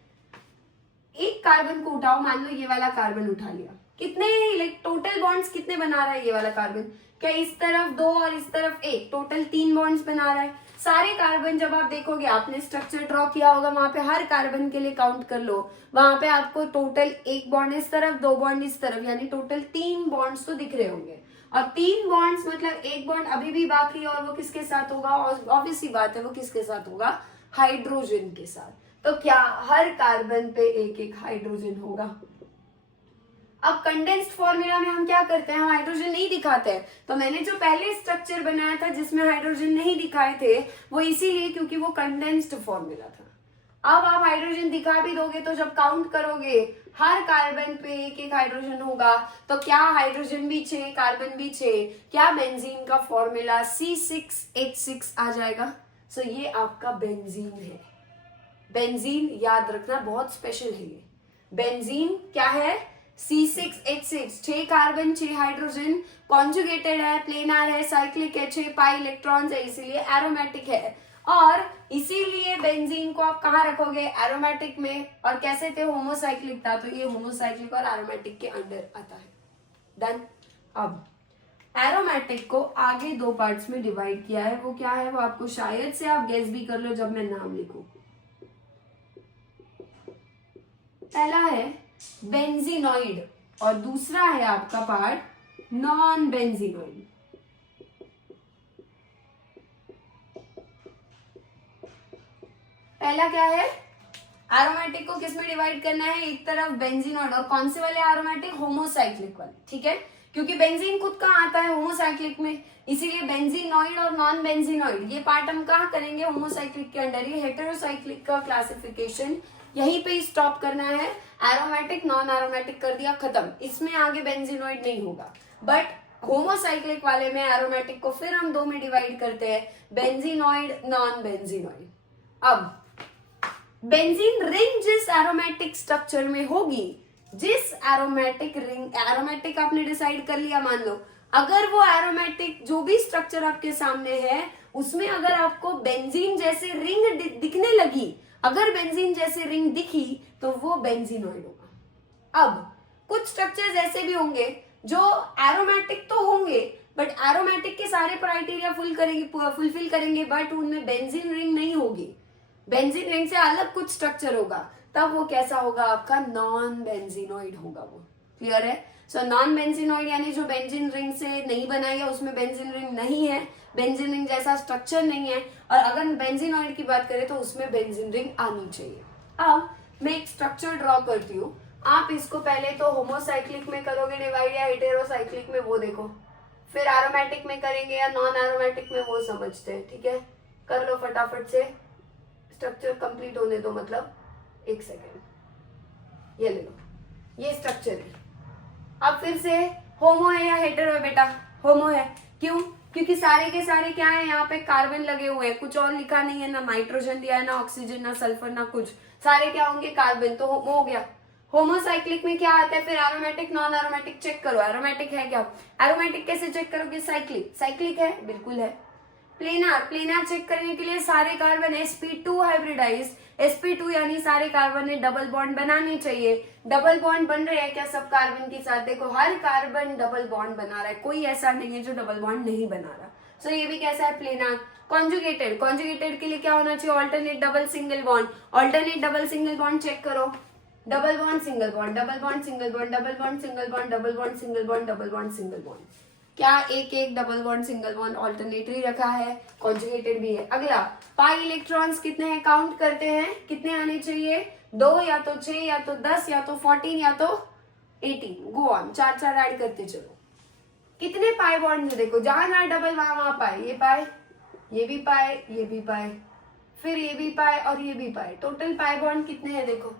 एक कार्बन को उठाओ, मान लो ये वाला कार्बन उठा लिया, कितने टोटल बॉन्ड्स कितने बना रहा है ये वाला कार्बन? क्या इस तरफ 2 और इस तरफ 1, टोटल 3 बॉन्ड्स बना रहा है। सारे कार्बन जब आप देखोगे, आपने स्ट्रक्चर ड्रॉ किया होगा, वहां पे हर कार्बन के लिए काउंट कर लो, वहां पे आपको टोटल 1 बॉन्ड इस तरफ, 2 बॉन्ड इस तरफ, यानी टोटल 3 बॉन्ड्स तो दिख रहे होंगे। और 3 बॉन्ड्स मतलब 1 बॉन्ड अभी भी बाकी है, और वो किसके साथ होगा? ऑब्वियस सी बात है, वो किसके साथ होगा? हाइड्रोजन के साथ। तो क्या हर कार्बन पे एक एक हाइड्रोजन होगा? अब कंडेंस्ड फॉर्मूला में हम क्या करते हैं? हम हाइड्रोजन नहीं दिखाते हैं। तो मैंने जो पहले स्ट्रक्चर बनाया था जिसमें हाइड्रोजन नहीं दिखाए थे, वो इसीलिए क्योंकि वो कंडेंस्ड फॉर्मूला था। अब आप हाइड्रोजन दिखा भी दोगे तो जब काउंट करोगे हर कार्बन पे एक एक हाइड्रोजन होगा, तो क्या हाइड्रोजन भी 6, कार्बन भी 6, क्या बेंजीन का फॉर्मूला C6H6 आ जाएगा? सो ये आपका बेंजीन है। बेंजीन याद रखना बहुत स्पेशल है। ये बेंजीन क्या है? C6H6, 6 कार्बन 6 हाइड्रोजन, कॉन्जुगेटेड है, प्लेनार है, साइक्लिक है, 6 पाई इलेक्ट्रॉन्स है, इसीलिए एरोमेटिक है। और इसीलिए बेंजीन को आप कहाँ रखोगे? एरोमेटिक में। और कैसे थे? होमोसाइक्लिक था, तो ये होमोसाइक्लिक और एरोमेटिक के अंडर आता है। डन। अब एरोमेटिक को आगे 2 पार्ट्स में डिवाइड किया है, वो क्या है वो आपको शायद से आप गेस भी कर लो जब मैं नाम लिखूं। पहला है बेंजीनॉइड और दूसरा है आपका पार्ट नॉन बेंजीनॉइड। पहला क्या है? एरोमेटिक को किस में डिवाइड करना है? एक तरफ बेंजीनॉइड, और कौन से वाले एरोमेटिक? होमोसाइक्लिक वाले, ठीक है। क्योंकि बेंजीन खुद कहाँ आता है, होमोसाइक्लिक में, इसीलिए बेंजीनॉइड और नॉन बेंजीनॉइड ये पार्ट हम कहाँ करेंगे, होमोसाइक्लिक के अंडर। ये हेटेरोसाइक्लिक का क्लासिफिकेशन यहीं पे स्टॉप करना है। एरोमेटिक नॉन एरोमेटिक कर दिया, खत्म, इसमें आगे बेंजीनॉइड नहीं होगा। बट होमोसाइक्लिक वाले में एरोमेटिक को फिर हम दो में डिवाइड करते हैं, बेंजीनॉइड नॉन बेंजीनॉइड। अब बेंजीन रिंग जिस एरोमेटिक स्ट्रक्चर में होगी, जिस एरोमेटिक रिंग, एरोमेटिक आपने डिसाइड कर लिया मान लो, अगर वो एरोमेटिक जो भी स्ट्रक्चर आपके सामने है उसमें अगर आपको बेंजीन जैसे रिंग दिखने लगी, अगर बेंजीन जैसे रिंग दिखी तो वो बेंजीनॉइड होगा। अब कुछ स्ट्रक्चर्स ऐसे भी होंगे जो एरोमेटिक तो होंगे बट एरोमेटिक के सारे क्राइटेरिया फुलफिल करेंगे बट उनमें बेंजीन रिंग नहीं होगी, बेंजीन रिंग से अलग कुछ स्ट्रक्चर होगा, तब वो कैसा होगा आपका, नॉन बेंजीनॉइड होगा वो। क्लियर है? सो नॉन बेंजीनॉइड यानी जो बेंजीन रिंग से नहीं बनाई है, उसमें बेंजीन रिंग नहीं है, बेंजीन रिंग जैसा स्ट्रक्चर नहीं है, और अगर बेंजीनॉइड की बात करें तो उसमें बेंजीन रिंग आनी चाहिए। अब मैं एक स्ट्रक्चर ड्रॉ करती हूँ, आप इसको पहले तो होमोसाइक्लिक में करोगे डिवाइड या हेटेरोसाइक्लिक में वो देखो, फिर एरोमेटिक में करेंगे या नॉन एरोमेटिक में वो समझते हैं। ठीक है, कर लो फटाफट से, स्ट्रक्चर कंप्लीट होने दो, मतलब 1 सेकेंड। ये ले लो, ये स्ट्रक्चर है। अब फिर से होमो है या हेटेरो है बेटा, होमो है। क्यों? क्योंकि सारे के सारे क्या है, यहाँ पे कार्बन लगे हुए हैं, कुछ और लिखा नहीं है, ना नाइट्रोजन दिया है, ना ऑक्सीजन, ना सल्फर, ना कुछ, सारे क्या होंगे, कार्बन, तो होमो हो गया। होमोसाइक्लिक में क्या आता है फिर, एरोमेटिक नॉन एरोमेटिक चेक करो, एरोमेटिक है क्या, एरोमेटिक कैसे चेक करोगे, साइक्लिक, साइक्लिक है, बिल्कुल है। प्लेनार, प्लेनार चेक करने के लिए सारे कार्बन sp2 हाइब्रिडाइज, sp2 यानी सारे कार्बन ने डबल बॉन्ड बनाने चाहिए। डबल बॉन्ड बन रहे हैं क्या सब कार्बन के साथ, देखो हर कार्बन डबल बॉन्ड बना रहा है, कोई ऐसा नहीं है जो डबल बॉन्ड नहीं बना रहा। सो ये भी कैसा है, प्लेनार। कॉन्जुगेटेड, कॉन्जुगेटेड के लिए क्या होना चाहिए, alternate double single bond, alternate double single bond check करो, double bond single bond, double bond single bond, double bond single bond, double bond single bond, double bond single bond, क्या एक एक double bond single bond alternately रखा है, conjugated भी है। अगला, pi electrons कितने हैं, काउंट करते हैं, कितने आने चाहिए, 2 या तो 6 या तो 10 या तो 14 या तो 18, गो ऑन, 4 ऐड करते चलो। कितने पाई बॉन्ड है, देखो जहां जहां डबल वहां पाए, ये पाए, ये भी पाए, ये भी पाए, फिर ये भी पाए और ये भी पाए, टोटल पाई बॉन्ड कितने हैं देखो,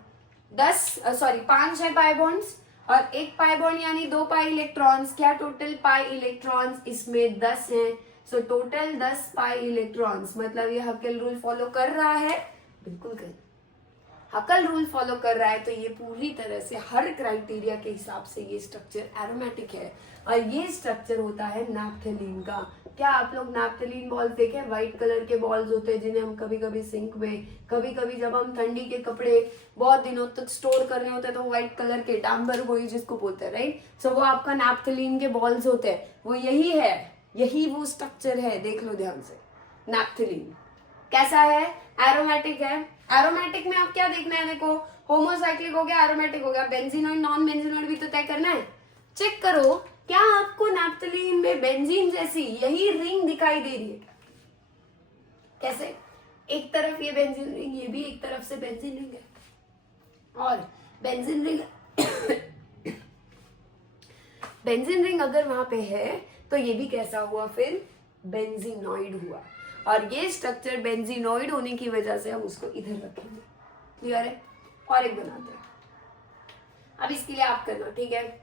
5 है पाई बॉन्ड्स, और एक पाई बॉन्ड यानी 2 पाई इलेक्ट्रॉन्स, क्या टोटल पाई इलेक्ट्रॉन्स इसमें 10 हैं। सो टोटल 10 पाई इलेक्ट्रॉन्स, मतलब ये हकेल रूल फॉलो कर रहा है, बिल्कुल कर, हकल रूल फॉलो कर रहा है, तो ये पूरी तरह से हर क्राइटेरिया के हिसाब से ये स्ट्रक्चर एरोमेटिक है। और ये स्ट्रक्चर होता है नैप्थेलीन का। क्या आप लोग नैप्थेलीन बॉल्स देखे, व्हाइट कलर के बॉल्स होते हैं जिन्हें हम कभी कभी सिंक में, कभी कभी जब हम ठंडी के कपड़े बहुत दिनों तक स्टोर करने होते हैं तो व्हाइट कलर के डाम्बर वही जिसको बोलते हैं, राइट। सो वो आपका नैप्थेलीन के बॉल्स होते हैं, वो यही है, यही वो स्ट्रक्चर है, देख लो ध्यान से। नैप्थेलीन कैसा है, एरोमेटिक है। एरोमेटिक में आप क्या देखना है, देखो होमोसाइक्लिक हो गया, एरोमेटिक हो गया, बेंजीनॉइड नॉन बेंजीनॉइड भी तो तय करना है। चेक करो क्या आपको नैप्थेलीन में बेंजीन जैसी यही रिंग दिखाई दे रही है, कैसे, एक तरफ ये बेंजीन रिंग, ये भी एक तरफ से बेंजीन रिंग है, और बेंजीन रिंग बेंजीन रिंग अगर वहां पे है तो ये भी कैसा हुआ फिर, बेंजीनॉइड हुआ। और ये स्ट्रक्चर बेंजीनॉइड होने की वजह से हम उसको इधर रखेंगे। क्लियर है? और एक बनाते हैं, अब इसके लिए आप करना, ठीक है।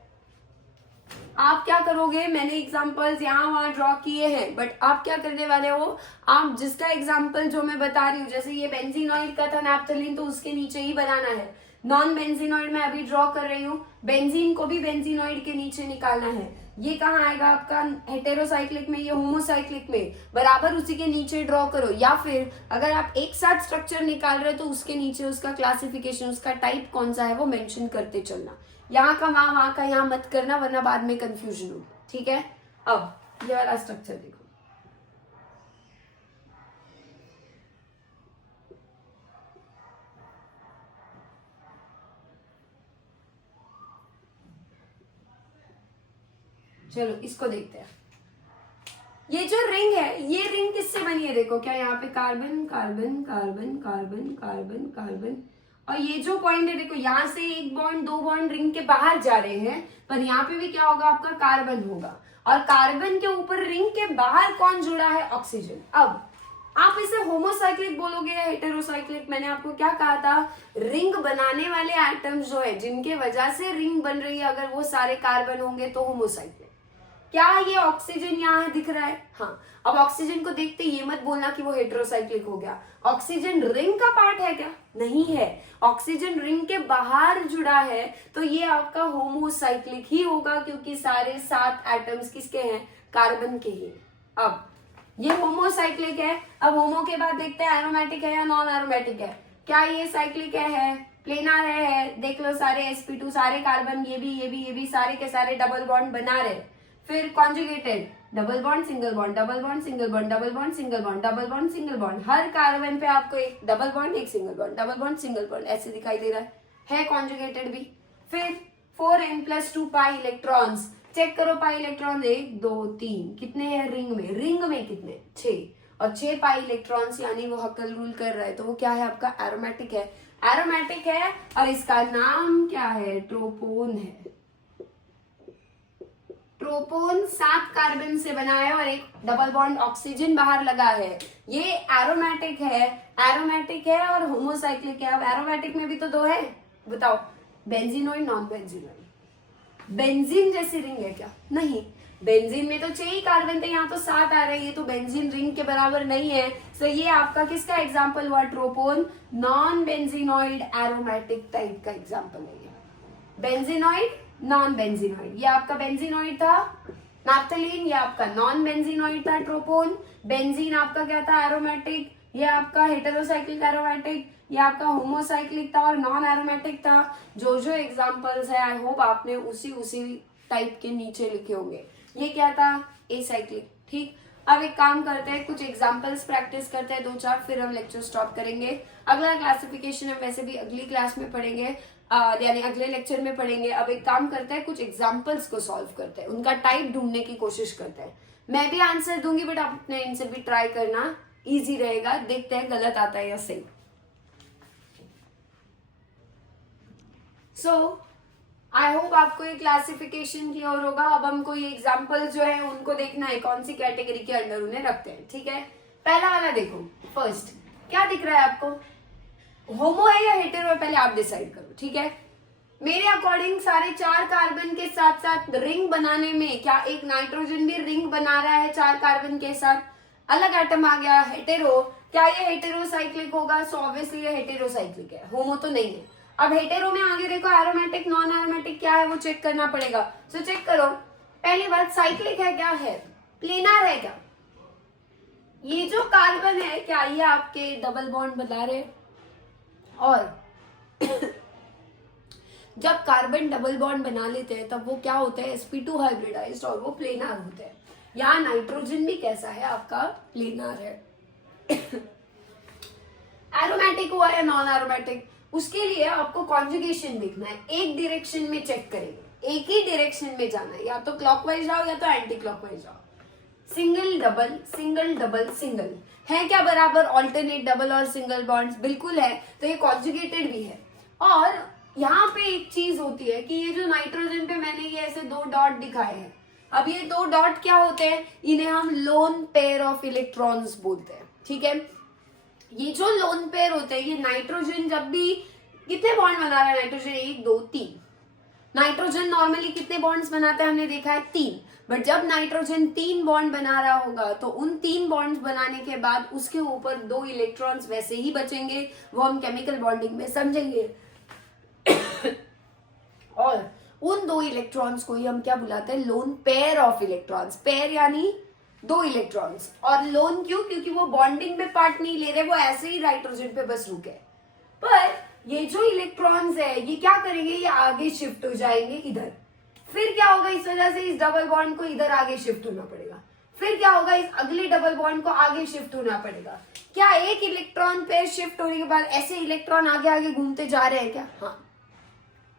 आप क्या करोगे, मैंने एग्जांपल्स यहाँ वहां ड्रॉ किए हैं, बट आप क्या करने वाले हो, आप जिसका एग्जांपल जो मैं बता रही हूँ, जैसे ये बेंजीनॉइड का था नैप्थेलीन, तो उसके नीचे ही बनाना है। नॉन बेंजीनॉइड में अभी ड्रॉ कर रही हूँ, बेंजीन को भी बेंजीनॉइड के नीचे निकालना है। ये कहाँ आएगा आपका, हेटेरोसाइक्लिक में, ये होमोसाइक्लिक में, बराबर उसी के नीचे ड्रॉ करो। या फिर अगर आप एक साथ स्ट्रक्चर निकाल रहे हो तो उसके नीचे उसका क्लासिफिकेशन, उसका टाइप कौन सा है वो मेंशन करते चलना, यहाँ का वहां का यहाँ मत करना, वरना बाद में कंफ्यूजन हो, ठीक है। अब ये वाला स्ट्रक्चर देखो, चलो इसको देखते हैं। ये जो रिंग है, ये रिंग किससे बनी है देखो, क्या यहाँ पे carbon carbon carbon carbon carbon carbon और ये जो पॉइंट है देखो, यहाँ से एक बॉन्ड दो बॉन्ड रिंग के बाहर जा रहे हैं, पर यहाँ पे भी क्या होगा आपका कार्बन होगा, और कार्बन के ऊपर रिंग के बाहर कौन जुड़ा है, ऑक्सीजन। अब आप इसे होमोसाइक्लिक बोलोगे या हेटेरोसाइक्लिक, मैंने आपको क्या कहा था, रिंग बनाने वाले एटम्स जो है जिनके वजह से रिंग बन रही है, अगर वो सारे कार्बन होंगे तो होमोसाइक्लिक। क्या ये ऑक्सीजन यहाँ दिख रहा है, हाँ। अब ऑक्सीजन को देखते ये मत बोलना कि वो हेटेरोसाइक्लिक हो गया। ऑक्सीजन रिंग का पार्ट है क्या, नहीं है। ऑक्सीजन रिंग के बाहर जुड़ा है तो ये आपका होमोसाइक्लिक ही होगा, क्योंकि सारे 7 एटम्स किसके हैं, कार्बन के ही। अब ये होमोसाइक्लिक है। अब होमो के बाद देखते हैं एरोमेटिक है या नॉन एरोमेटिक है। क्या ये साइक्लिक है, प्लेनार है, देख लो सारे sp2 सारे कार्बन, ये भी सारे के सारे डबल बॉन्ड बना रहे। फिर conjugated, double bond single bond, double bond single bond, double bond single bond, double bond single bond, हर कार्बन पे आपको एक डबल बॉन्ड एक single bond, double bond single bond ऐसे दिखाई दे रहा है कॉन्जुगेटेड भी। फिर 4n+2 पाई इलेक्ट्रॉन्स, चेक करो पाई इलेक्ट्रॉन 1 2 3 कितने हैं रिंग में, रिंग में कितने 6, और 6 पाई इलेक्ट्रॉन्स, यानी वो हकल रूल कर रहा है, तो वो क्या है आपका एरोमेटिक है। एरोमेटिक है और इसका नाम क्या है, ट्रोपोन है। ट्रोपोन 7 कार्बन से बना है और एक डबल बॉन्ड ऑक्सीजन बाहर लगा है। ये एरोमेटिक है और होमोसाइक्लिक है। अब एरोमेटिक में भी तो 2 है, बताओ, बेंजीनोइड नॉन बेंजीनोइड। बेंजीन जैसी रिंग है क्या, नहीं। बेंजीन में तो 6 ही कार्बन थे, यहाँ तो 7 आ रहे हैं, ये तो बेंजीन रिंग के बराबर नहीं है। तो ये आपका किसका एग्जाम्पल हुआ, ट्रोपोन, नॉन बेंजीनोइड एरोमेटिक टाइप का एग्जाम्पल है ये। बेंजीनोइड नॉन बेंजीनोइड, ये आपका बेंजीनोइड था नैप्थलीन, ये आपका नॉन बेंजीनोइड था ट्रोपोन। बेंजीन आपका क्या था, एरोमेटिक, ये आपका हेटेरोसाइक्लिक एरोमेटिक, ये आपका होमोसाइक्लिक था और नॉन एरोमेटिक था। जो जो एग्जांपल्स है आई होप आपने उसी टाइप के नीचे लिखे होंगे। ये क्या था, एसाइक्लिक, ठीक। अब एक काम करते हैं, कुछ एग्जांपल्स प्रैक्टिस करते हैं 2-4, फिर हम लेक्चर स्टॉप करेंगे। अगला क्लासिफिकेशन हम वैसे भी अगली क्लास में पढ़ेंगे, यानी अगले लेक्चर में पढ़ेंगे। अब एक काम करते हैं, कुछ एग्जांपल्स को सॉल्व करते हैं, उनका टाइप ढूंढने की कोशिश करते हैं। मैं भी आंसर दूंगी बट आप अपने इनसे भी ट्राई करना, इजी रहेगा। देखते हैं गलत आता है या सही। सो आई होप आपको ये क्लासिफिकेशन क्लियर होगा। अब हम कोई एग्जांपल जो है उनको देखना है, कौन सी कैटेगरी के अंदर उन्हें रखते हैं, ठीक है। पहला वाला देखो, फर्स्ट क्या दिख रहा है आपको, होमो है या हेटेरो है, पहले आप डिसाइड करो, ठीक है। मेरे अकॉर्डिंग सारे 4 कार्बन के साथ साथ रिंग बनाने में क्या एक नाइट्रोजन भी रिंग बना रहा है 4 कार्बन के साथ, अलग एटम आ गया हेटेरो। क्या ये हेटेरोसाइक्लिक होगा, सो ऑब्वियसली ये हेटेरोसाइक्लिक है, होमो तो नहीं है। अब हेटेरो में आगे देखो एरोमेटिक नॉन एरोमेटिक क्या है वो चेक करना पड़ेगा। सो चेक करो, पहली बात साइक्लिक है क्या, है, प्लेनार है क्या, ये जो कार्बन है क्या ये आपके डबल बॉन्ड बना रहे, और जब कार्बन डबल बॉन्ड बना लेते हैं तब वो क्या होते हैं, sp2 हाइब्रिडाइज्ड, और वो प्लेनार होते हैं। यहाँ नाइट्रोजन भी कैसा है आपका, प्लेनार है। एरोमेटिक हुआ या नॉन एरोमेटिक, उसके लिए आपको कॉन्जुगेशन देखना है, एक डायरेक्शन में चेक करेंगे, एक ही डायरेक्शन में जाना है, या तो क्लॉकवाइज जाओ या तो एंटी क्लॉकवाइज जाओ। Single double single double single है क्या बराबर ऑल्टरनेट डबल और सिंगल बॉन्ड्स, बिल्कुल है, तो ये कॉन्जुगेटेड भी है। और यहाँ पे एक चीज होती है कि ये जो नाइट्रोजन पे मैंने ये ऐसे 2 डॉट दिखाए हैं, अब ये 2 डॉट क्या होते हैं, इन्हें हम लोन पेयर ऑफ इलेक्ट्रॉन्स बोलते हैं, ठीक है। ये जो लोन पेयर होते हैं, ये नाइट्रोजन जब भी कितने बॉन्ड बना रहा है, नाइट्रोजन 1 2 3, नाइट्रोजन नॉर्मली कितने बॉन्ड्स बनाता है हमने देखा है 3, बट जब नाइट्रोजन 3 बॉन्ड बना रहा होगा तो उन 3 बॉन्ड्स बनाने के बाद उसके ऊपर 2 इलेक्ट्रॉन्स वैसे ही बचेंगे, वो हम केमिकल बॉन्डिंग में समझेंगे। और उन 2 इलेक्ट्रॉन्स को ही हम क्या बुलाते हैं, lone pair of electrons. Pair यानी 2 इलेक्ट्रॉन्स, और लोन क्यों, क्योंकि वो बॉन्डिंग में पार्ट नहीं ले रहे, वो ऐसे ही नाइट्रोजन पे बस रुके। पर ये जो इलेक्ट्रॉन्स है ये क्या करेंगे, ये आगे शिफ्ट हो जाएंगे इधर, फिर क्या होगा, इस वजह से इस डबल बॉन्ड को इधर आगे शिफ्ट होना पड़ेगा, फिर क्या होगा, इस अगले डबल बॉन्ड को आगे शिफ्ट होना पड़ेगा। क्या एक इलेक्ट्रॉन पेयर शिफ्ट होने के बाद ऐसे इलेक्ट्रॉन आगे आगे घूमते जा रहे हैं क्या, हाँ।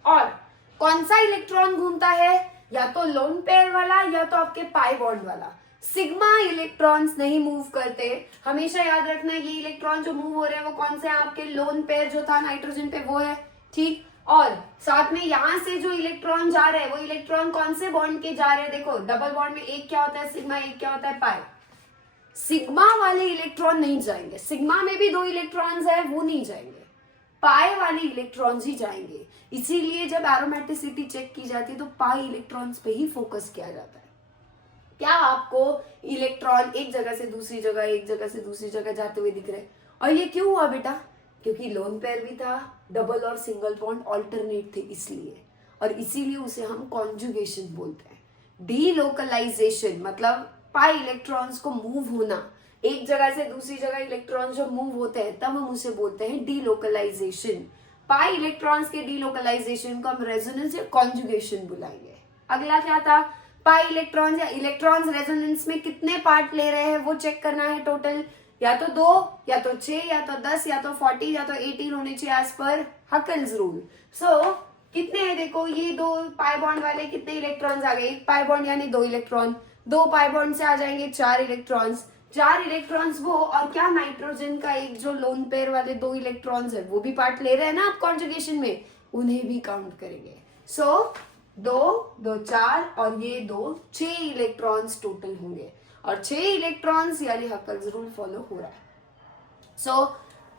और कौन सा इलेक्ट्रॉन घूमता है, या तो लोन पेयर वाला या तो आपके पाई बॉन्ड वाला। सिग्मा इलेक्ट्रॉन्स नहीं मूव करते। हमेशा याद रखना ये इलेक्ट्रॉन जो मूव हो रहे हैं वो कौन से हैं, आपके लोन पेयर जो था नाइट्रोजन पे वो है, ठीक। और साथ में यहां से जो इलेक्ट्रॉन जा रहे हैं वो इलेक्ट्रॉन कौन से बॉन्ड के जा रहे हैं, देखो डबल बॉन्ड में एक क्या होता है सिग्मा, एक क्या होता है पाई। सिग्मा वाले इलेक्ट्रॉन नहीं जाएंगे, सिग्मा में भी 2 इलेक्ट्रॉन्स है वो नहीं जाएंगे, पाई वाले इलेक्ट्रॉन्स ही जाएंगे। इसीलिए जब एरोमेटिसिटी चेक की जाती है तो पाई इलेक्ट्रॉन्स पे ही फोकस किया जाता है। क्या आपको इलेक्ट्रॉन एक जगह से दूसरी जगह, एक जगह से दूसरी जगह जाते हुए दिख रहे हैं? और ये क्यों हुआ बेटा? क्योंकि लोन पेयर भी था, डबल और सिंगल बॉन्ड ऑल्टरनेट थे इसलिए, और इसीलिए उसे हम कॉन्जुगेशन बोलते हैं। डीलोकलाइजेशन मतलब पाई इलेक्ट्रॉन्स को मूव होना, एक जगह से दूसरी जगह इलेक्ट्रॉन जो मूव होते हैं तब हम उसे बोलते हैं डीलोकलाइजेशन। पाई इलेक्ट्रॉन्स के डीलोकलाइजेशन को हम रेजोनेंस या कॉन्जुगेशन बुलाएंगे। अगला क्या था, पाई इलेक्ट्रॉन्स या इलेक्ट्रॉन्स रेजोनेंस में कितने पार्ट ले रहे हैं वो चेक करना है टोटल, या तो 2 या तो 6 या तो 10 या तो 40 या तो 18 होने चाहिए एज पर हकल्स रूल। सो कितने हैं देखो, ये 2 पाई बॉन्ड वाले कितने इलेक्ट्रॉन्स आ गए, एक पाई बॉन्ड यानी 2 इलेक्ट्रॉन, 2 पाई बॉन्ड से आ जाएंगे 4 इलेक्ट्रॉन्स, 4 इलेक्ट्रॉन्स वो, और क्या नाइट्रोजन का एक जो लोन पेयर वाले 2 इलेक्ट्रॉन्स है वो भी पार्ट ले रहे हैं ना आप कॉन्जुगेशन में, उन्हें भी काउंट करेंगे। सो 2 2 4 और ये 2 6 इलेक्ट्रॉन्स टोटल होंगे, और 6 इलेक्ट्रॉन्स यानी हकल्स रूल फॉलो हो रहा है। सो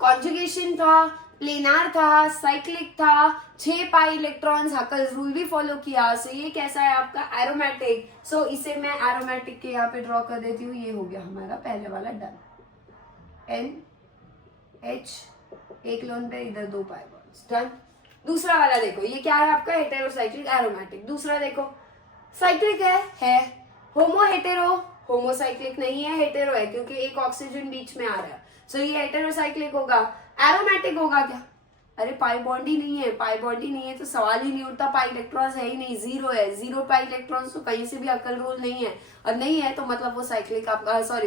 कॉन्जुगेशन था, प्लेनार था, साइक्लिक था, 6 पाई इलेक्ट्रॉन्स, हकल्स रूल भी फॉलो किया। सो ये कैसा है आपका एरोमेटिक। सो इसे मैं एरोमेटिक के यहाँ पे ड्रॉ कर देती हूँ, ये हो गया हमारा पहले वाला डन, NH, एक लोन पे इधर 2 पाई बॉन्ड्स, डन। दूसरा वाला देखो, ये क्या है आपका हेटेरोसाइक्लिक एरोमेटिक। दूसरा देखो साइक्लिक है होमो हेटेरो, होमोसाइक्लिक नहीं है, हेटेरो है क्योंकि एक ऑक्सीजन बीच में आ रहा है। सो ये हेटेरोसाइक्लिक होगा। एरोमेटिक होगा क्या? अरे पाई बॉन्ड ही नहीं है, पाई बॉन्ड ही नहीं है तो सवाल ही नहीं उठता, पाई इलेक्ट्रॉन्स है ही नहीं, 0 है, 0 पाई इलेक्ट्रॉन्स तो कहीं से भी हकल रूल नहीं है, और नहीं है तो मतलब वो साइक्लिक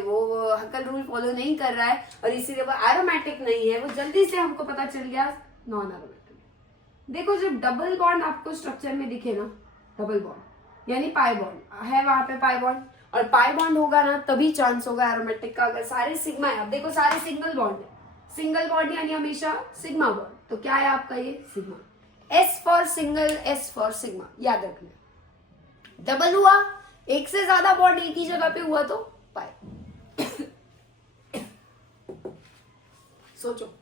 वो हकल रूल फॉलो नहीं कर रहा है, और इसीलिए वो एरोमेटिक नहीं है। वो जल्दी से हमको पता चल गया नॉन एरोमेटिक। देखो जब डबल बॉन्ड आपको स्ट्रक्चर में दिखे ना, डबल बॉन्ड यानी पाई बॉन्ड है, वहां पे पाई बॉन्ड, और पाई बॉन्ड होगा ना तभी चांस होगा एरोमेटिक का। अगर सारे सिग्मा है, अब देखो सारे सिंगल बॉन्ड है, सिंगल बॉन्ड यानी हमेशा सिग्मा बॉन्ड, तो क्या है आपका ये sigma, S for single, S for sigma, याद रखना। डबल हुआ, एक से ज्यादा बॉन्ड एक ही जगह पे हुआ तो पाई। सोचो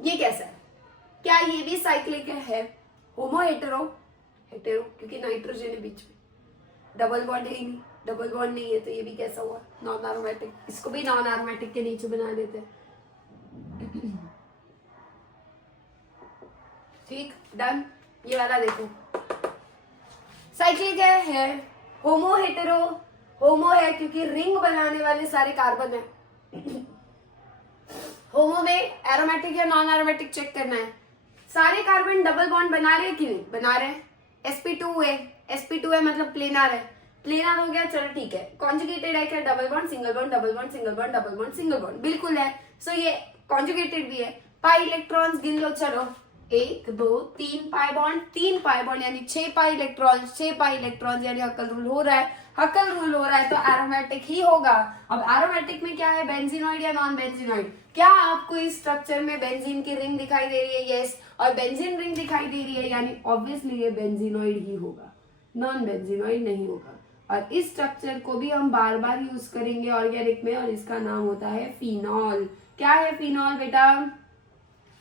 ये कैसा है, क्या ये भी साइक्लिक है? होमो हेटेरो, हेटेरो क्योंकि नाइट्रोजन है बीच में, डबल बॉन्ड है ही नहीं, डबल बॉन्ड नहीं है तो ये भी कैसा हुआ नॉन एरोमेटिक। इसको भी नॉन एरोमेटिक के नीचे बना देते हैं, ठीक, डन। ये वाला देखो साइक्लिक है होमो हेटेरो, होमो है क्योंकि रिंग बनाने वाले सारे कार्बन है। होमो में एरोमेटिक या नॉन एरोमेटिक चेक करना है। सारे कार्बन डबल बॉन्ड बना रहे हैं कि नहीं बना रहे हैं? sp2 है, sp2 है मतलब प्लेनर है, प्लेनर हो गया, चलो ठीक है। कॉन्जुगेटेड है क्या? Double bond single bond, double bond single bond, double bond single bond, बिल्कुल है। सो ये कॉन्जुगेटेड भी है। पाई इलेक्ट्रॉन्स गिन लो, चलो 1 2 3 पाई बॉन्ड, 3 पाई बॉन्ड यानी 6 पाई इलेक्ट्रॉन्स, 6 पाई इलेक्ट्रॉन्स यानी हकल रूल हो रहा है, हकल रूल हो रहा है तो एरोमेटिक ही होगा। अब एरोमेटिक में क्या है, बेंजीनॉइड या नॉन बेंजीनॉइड? क्या आपको इस स्ट्रक्चर में बेंजीन की रिंग दिखाई दे रही है? यस, और बेंजीन रिंग दिखाई दे रही है यानी ऑब्वियसली ये बेंजीनॉइड ही होगा, नॉन बेंजीनॉइड नहीं होगा। और इस स्ट्रक्चर को भी हम बार बार यूज करेंगे ऑर्गेनिक में, और इसका नाम होता है फिनॉल। क्या है फिनॉल बेटा?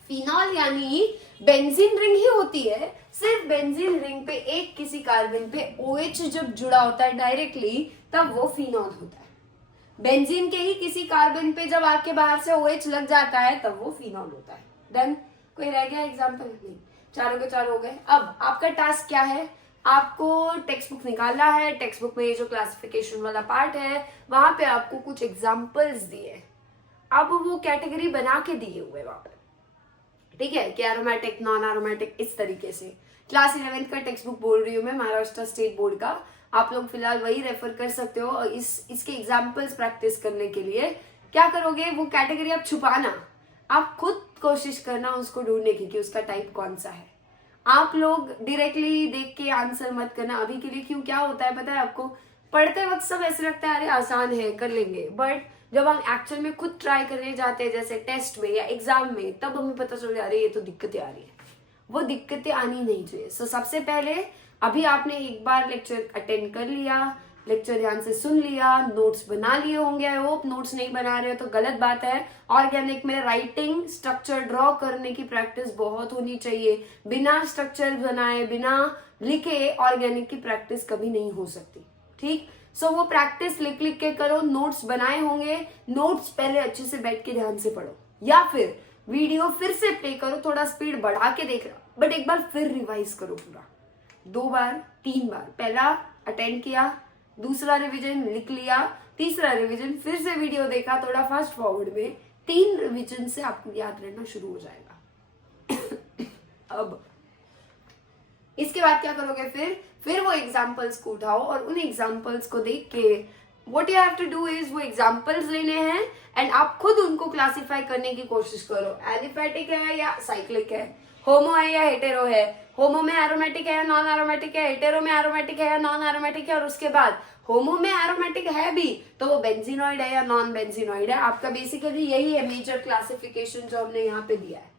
फिनॉल यानी बेंजीन रिंग ही होती है, सिर्फ बेंजीन रिंग पे एक किसी कार्बन पे OH जब जुड़ा होता है डायरेक्टली तब वो फिनॉल होता है। बेंजीन के ही किसी कार्बन पे जब आपके बाहर से OH लग जाता है तब वो फिनॉल होता है। डन। कोई रह गया एग्जाम्पल? नहीं, चारों के चार हो गए। अब आपका टास्क क्या है, आपको टेक्स्ट बुक निकालना है। टेक्स्ट बुक में ये जो क्लासिफिकेशन वाला पार्ट है वहां पे आपको कुछ एग्जाम्पल्स दिए, अब वो कैटेगरी बना के दिए हुए वहां पे, ठीक है, कि एरोमेटिक नॉन एरोमेटिक इस तरीके से। क्लास 11th का टेक्स्ट बुक बोल रही हूँ मैं, महाराष्ट्र स्टेट बोर्ड का, आप लोग फिलहाल वही रेफर कर सकते हो। और इसके एग्जाम्पल्स प्रैक्टिस करने के लिए क्या करोगे, वो कैटेगरी आप छुपाना, आप खुद कोशिश करना उसको ढूंढने की कि उसका टाइप कौन सा है। आप लोग डायरेक्टली देख के आंसर मत करना अभी के लिए। क्यों, क्या होता है पता है आपको, पढ़ते वक्त सब ऐसे लगता है अरे आसान है कर लेंगे, बट जब हम एक्चुअल में खुद ट्राई करने जाते हैं जैसे टेस्ट में या एग्जाम में, तब हमें पता चल अरे ये तो दिक्कतें आ रही है। वो दिक्कतें आनी नहीं चाहिए। सो सबसे पहले अभी आपने एक बार लेक्चर अटेंड कर लिया, लेक्चर ध्यान से सुन लिया, नोट्स बना लिए होंगे। आई होप नोट्स नहीं बना रहे हो तो गलत बात है। ऑर्गेनिक में राइटिंग स्ट्रक्चर ड्रॉ करने की प्रैक्टिस बहुत होनी चाहिए। बिना स्ट्रक्चर बनाए, बिना लिखे ऑर्गेनिक की प्रैक्टिस कभी नहीं हो सकती। ठीक, सो वो प्रैक्टिस लिख लिख के करो। नोट्स बनाए होंगे, नोट्स पहले अच्छे से बैठ के ध्यान से पढ़ो, या फिर वीडियो फिर से प्ले करो, थोड़ा स्पीड बढ़ा के देख रहा, बट एक बार फिर रिवाइज करो पूरा, 2 बार 3 बार। पहला अटेंड किया, दूसरा रिवीजन लिख लिया, तीसरा रिवीजन फिर से वीडियो देखा थोड़ा फास्ट फॉरवर्ड में, 3 रिवीजन से आपको याद रहना शुरू हो जाएगा। अब इसके बाद क्या करोगे, फिर वो एग्जाम्पल्स को उठाओ और उन एग्जाम्पल्स को देख के what you have to do is वो एग्जाम्पल्स लेने हैं एंड आप खुद उनको क्लासिफाई करने की कोशिश करो। एलिफेटिक है या साइक्लिक है, होमो है या हेटेरो है, होमो में एरोमेटिक है या नॉन एरोमेटिक है, हेटेरो में एरोमेटिक है या नॉन एरोमेटिक है, और उसके बाद होमो में एरोमेटिक है भी तो वो बेंजीनॉइड है या नॉन बेंजीनॉइड है। आपका बेसिकली यही है मेजर क्लासिफिकेशन जो हमने यहाँ पे दिया है।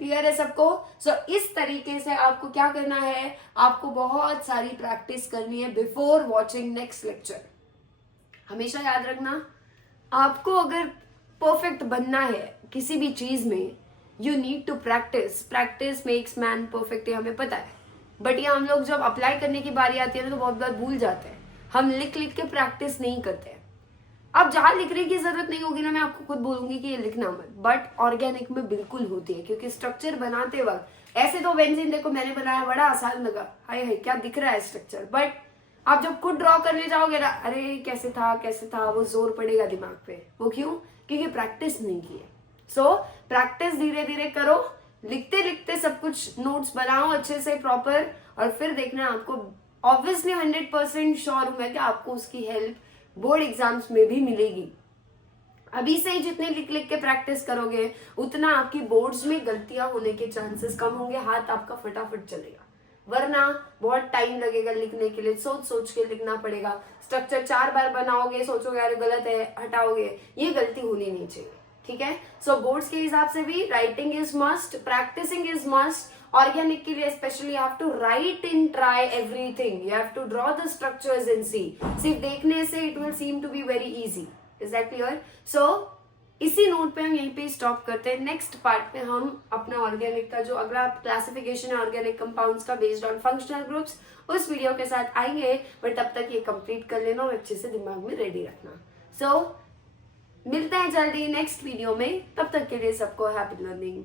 क्लियर है सबको? सो इस तरीके से आपको क्या करना है, आपको बहुत सारी प्रैक्टिस करनी है बिफोर वॉचिंग नेक्स्ट लेक्चर। हमेशा याद रखना, आपको अगर परफेक्ट बनना है किसी भी चीज में, you need to practice. Practice makes man perfect, ये हमें पता है, बट ये हम लोग जब अप्लाई करने की बारी आती है ना तो बहुत बार भूल जाते हैं। हम लिख लिख के प्रैक्टिस नहीं करते हैं। अब जहां लिखने की जरूरत नहीं होगी ना, मैं आपको खुद बोलूंगी कि ये लिखना मत, बट ऑर्गेनिक में बिल्कुल होती है, क्योंकि स्ट्रक्चर बनाते वक्त ऐसे तो बेंजीन देखो मैंने बनाया बड़ा आसान लगा, हाय हाय क्या दिख रहा है स्ट्रक्चर, बट आप जब खुद ड्रॉ करने जाओगे ना, अरे कैसे था, वो जोर पड़ेगा दिमाग पे। वो क्यों? क्योंकि प्रैक्टिस नहीं की है। सो प्रैक्टिस धीरे धीरे करो, लिखते लिखते सब कुछ नोट्स बनाओ अच्छे से प्रॉपर, और फिर देखना आपको ऑब्वियसली 100% श्योर हूं मैं कि आपको उसकी हेल्प बोर्ड एग्जाम्स में भी मिलेगी। अभी से ही जितने लिख लिख के प्रैक्टिस करोगे उतना आपकी बोर्ड्स में गलतियां होने के चांसेस कम होंगे, हाथ आपका फटाफट चलेगा। वरना बहुत टाइम लगेगा लिखने के लिए, सोच सोच के लिखना पड़ेगा। स्ट्रक्चर 4 बार बनाओगे, सोचोगे अरे गलत है, हटाओगे, ये गलती होनी नहीं चाहिए। ठीक है, सो बोर्ड्स के हिसाब से भी writing is must, practising is must. Organic के लिए specially you have to write in try everything, you have to draw the structures in C. सिर्फ देखने से it will seem to be very easy. Is that clear? So इसी note पे हम यहीं पे स्टॉप करते हैं। नेक्स्ट पार्ट में हम अपना ऑर्गेनिक का जो अगला क्लासिफिकेशन है ऑर्गेनिक कंपाउंड्स का बेस्ड ऑन फंक्शनल ग्रुप्स, उस वीडियो के साथ आएंगे, बट तब तक ये कंप्लीट कर लेना और अच्छे से दिमाग में रेडी रखना। सो मिलते हैं जल्दी नेक्स्ट वीडियो में, तब तक के लिए सबको हैप्पी लर्निंग।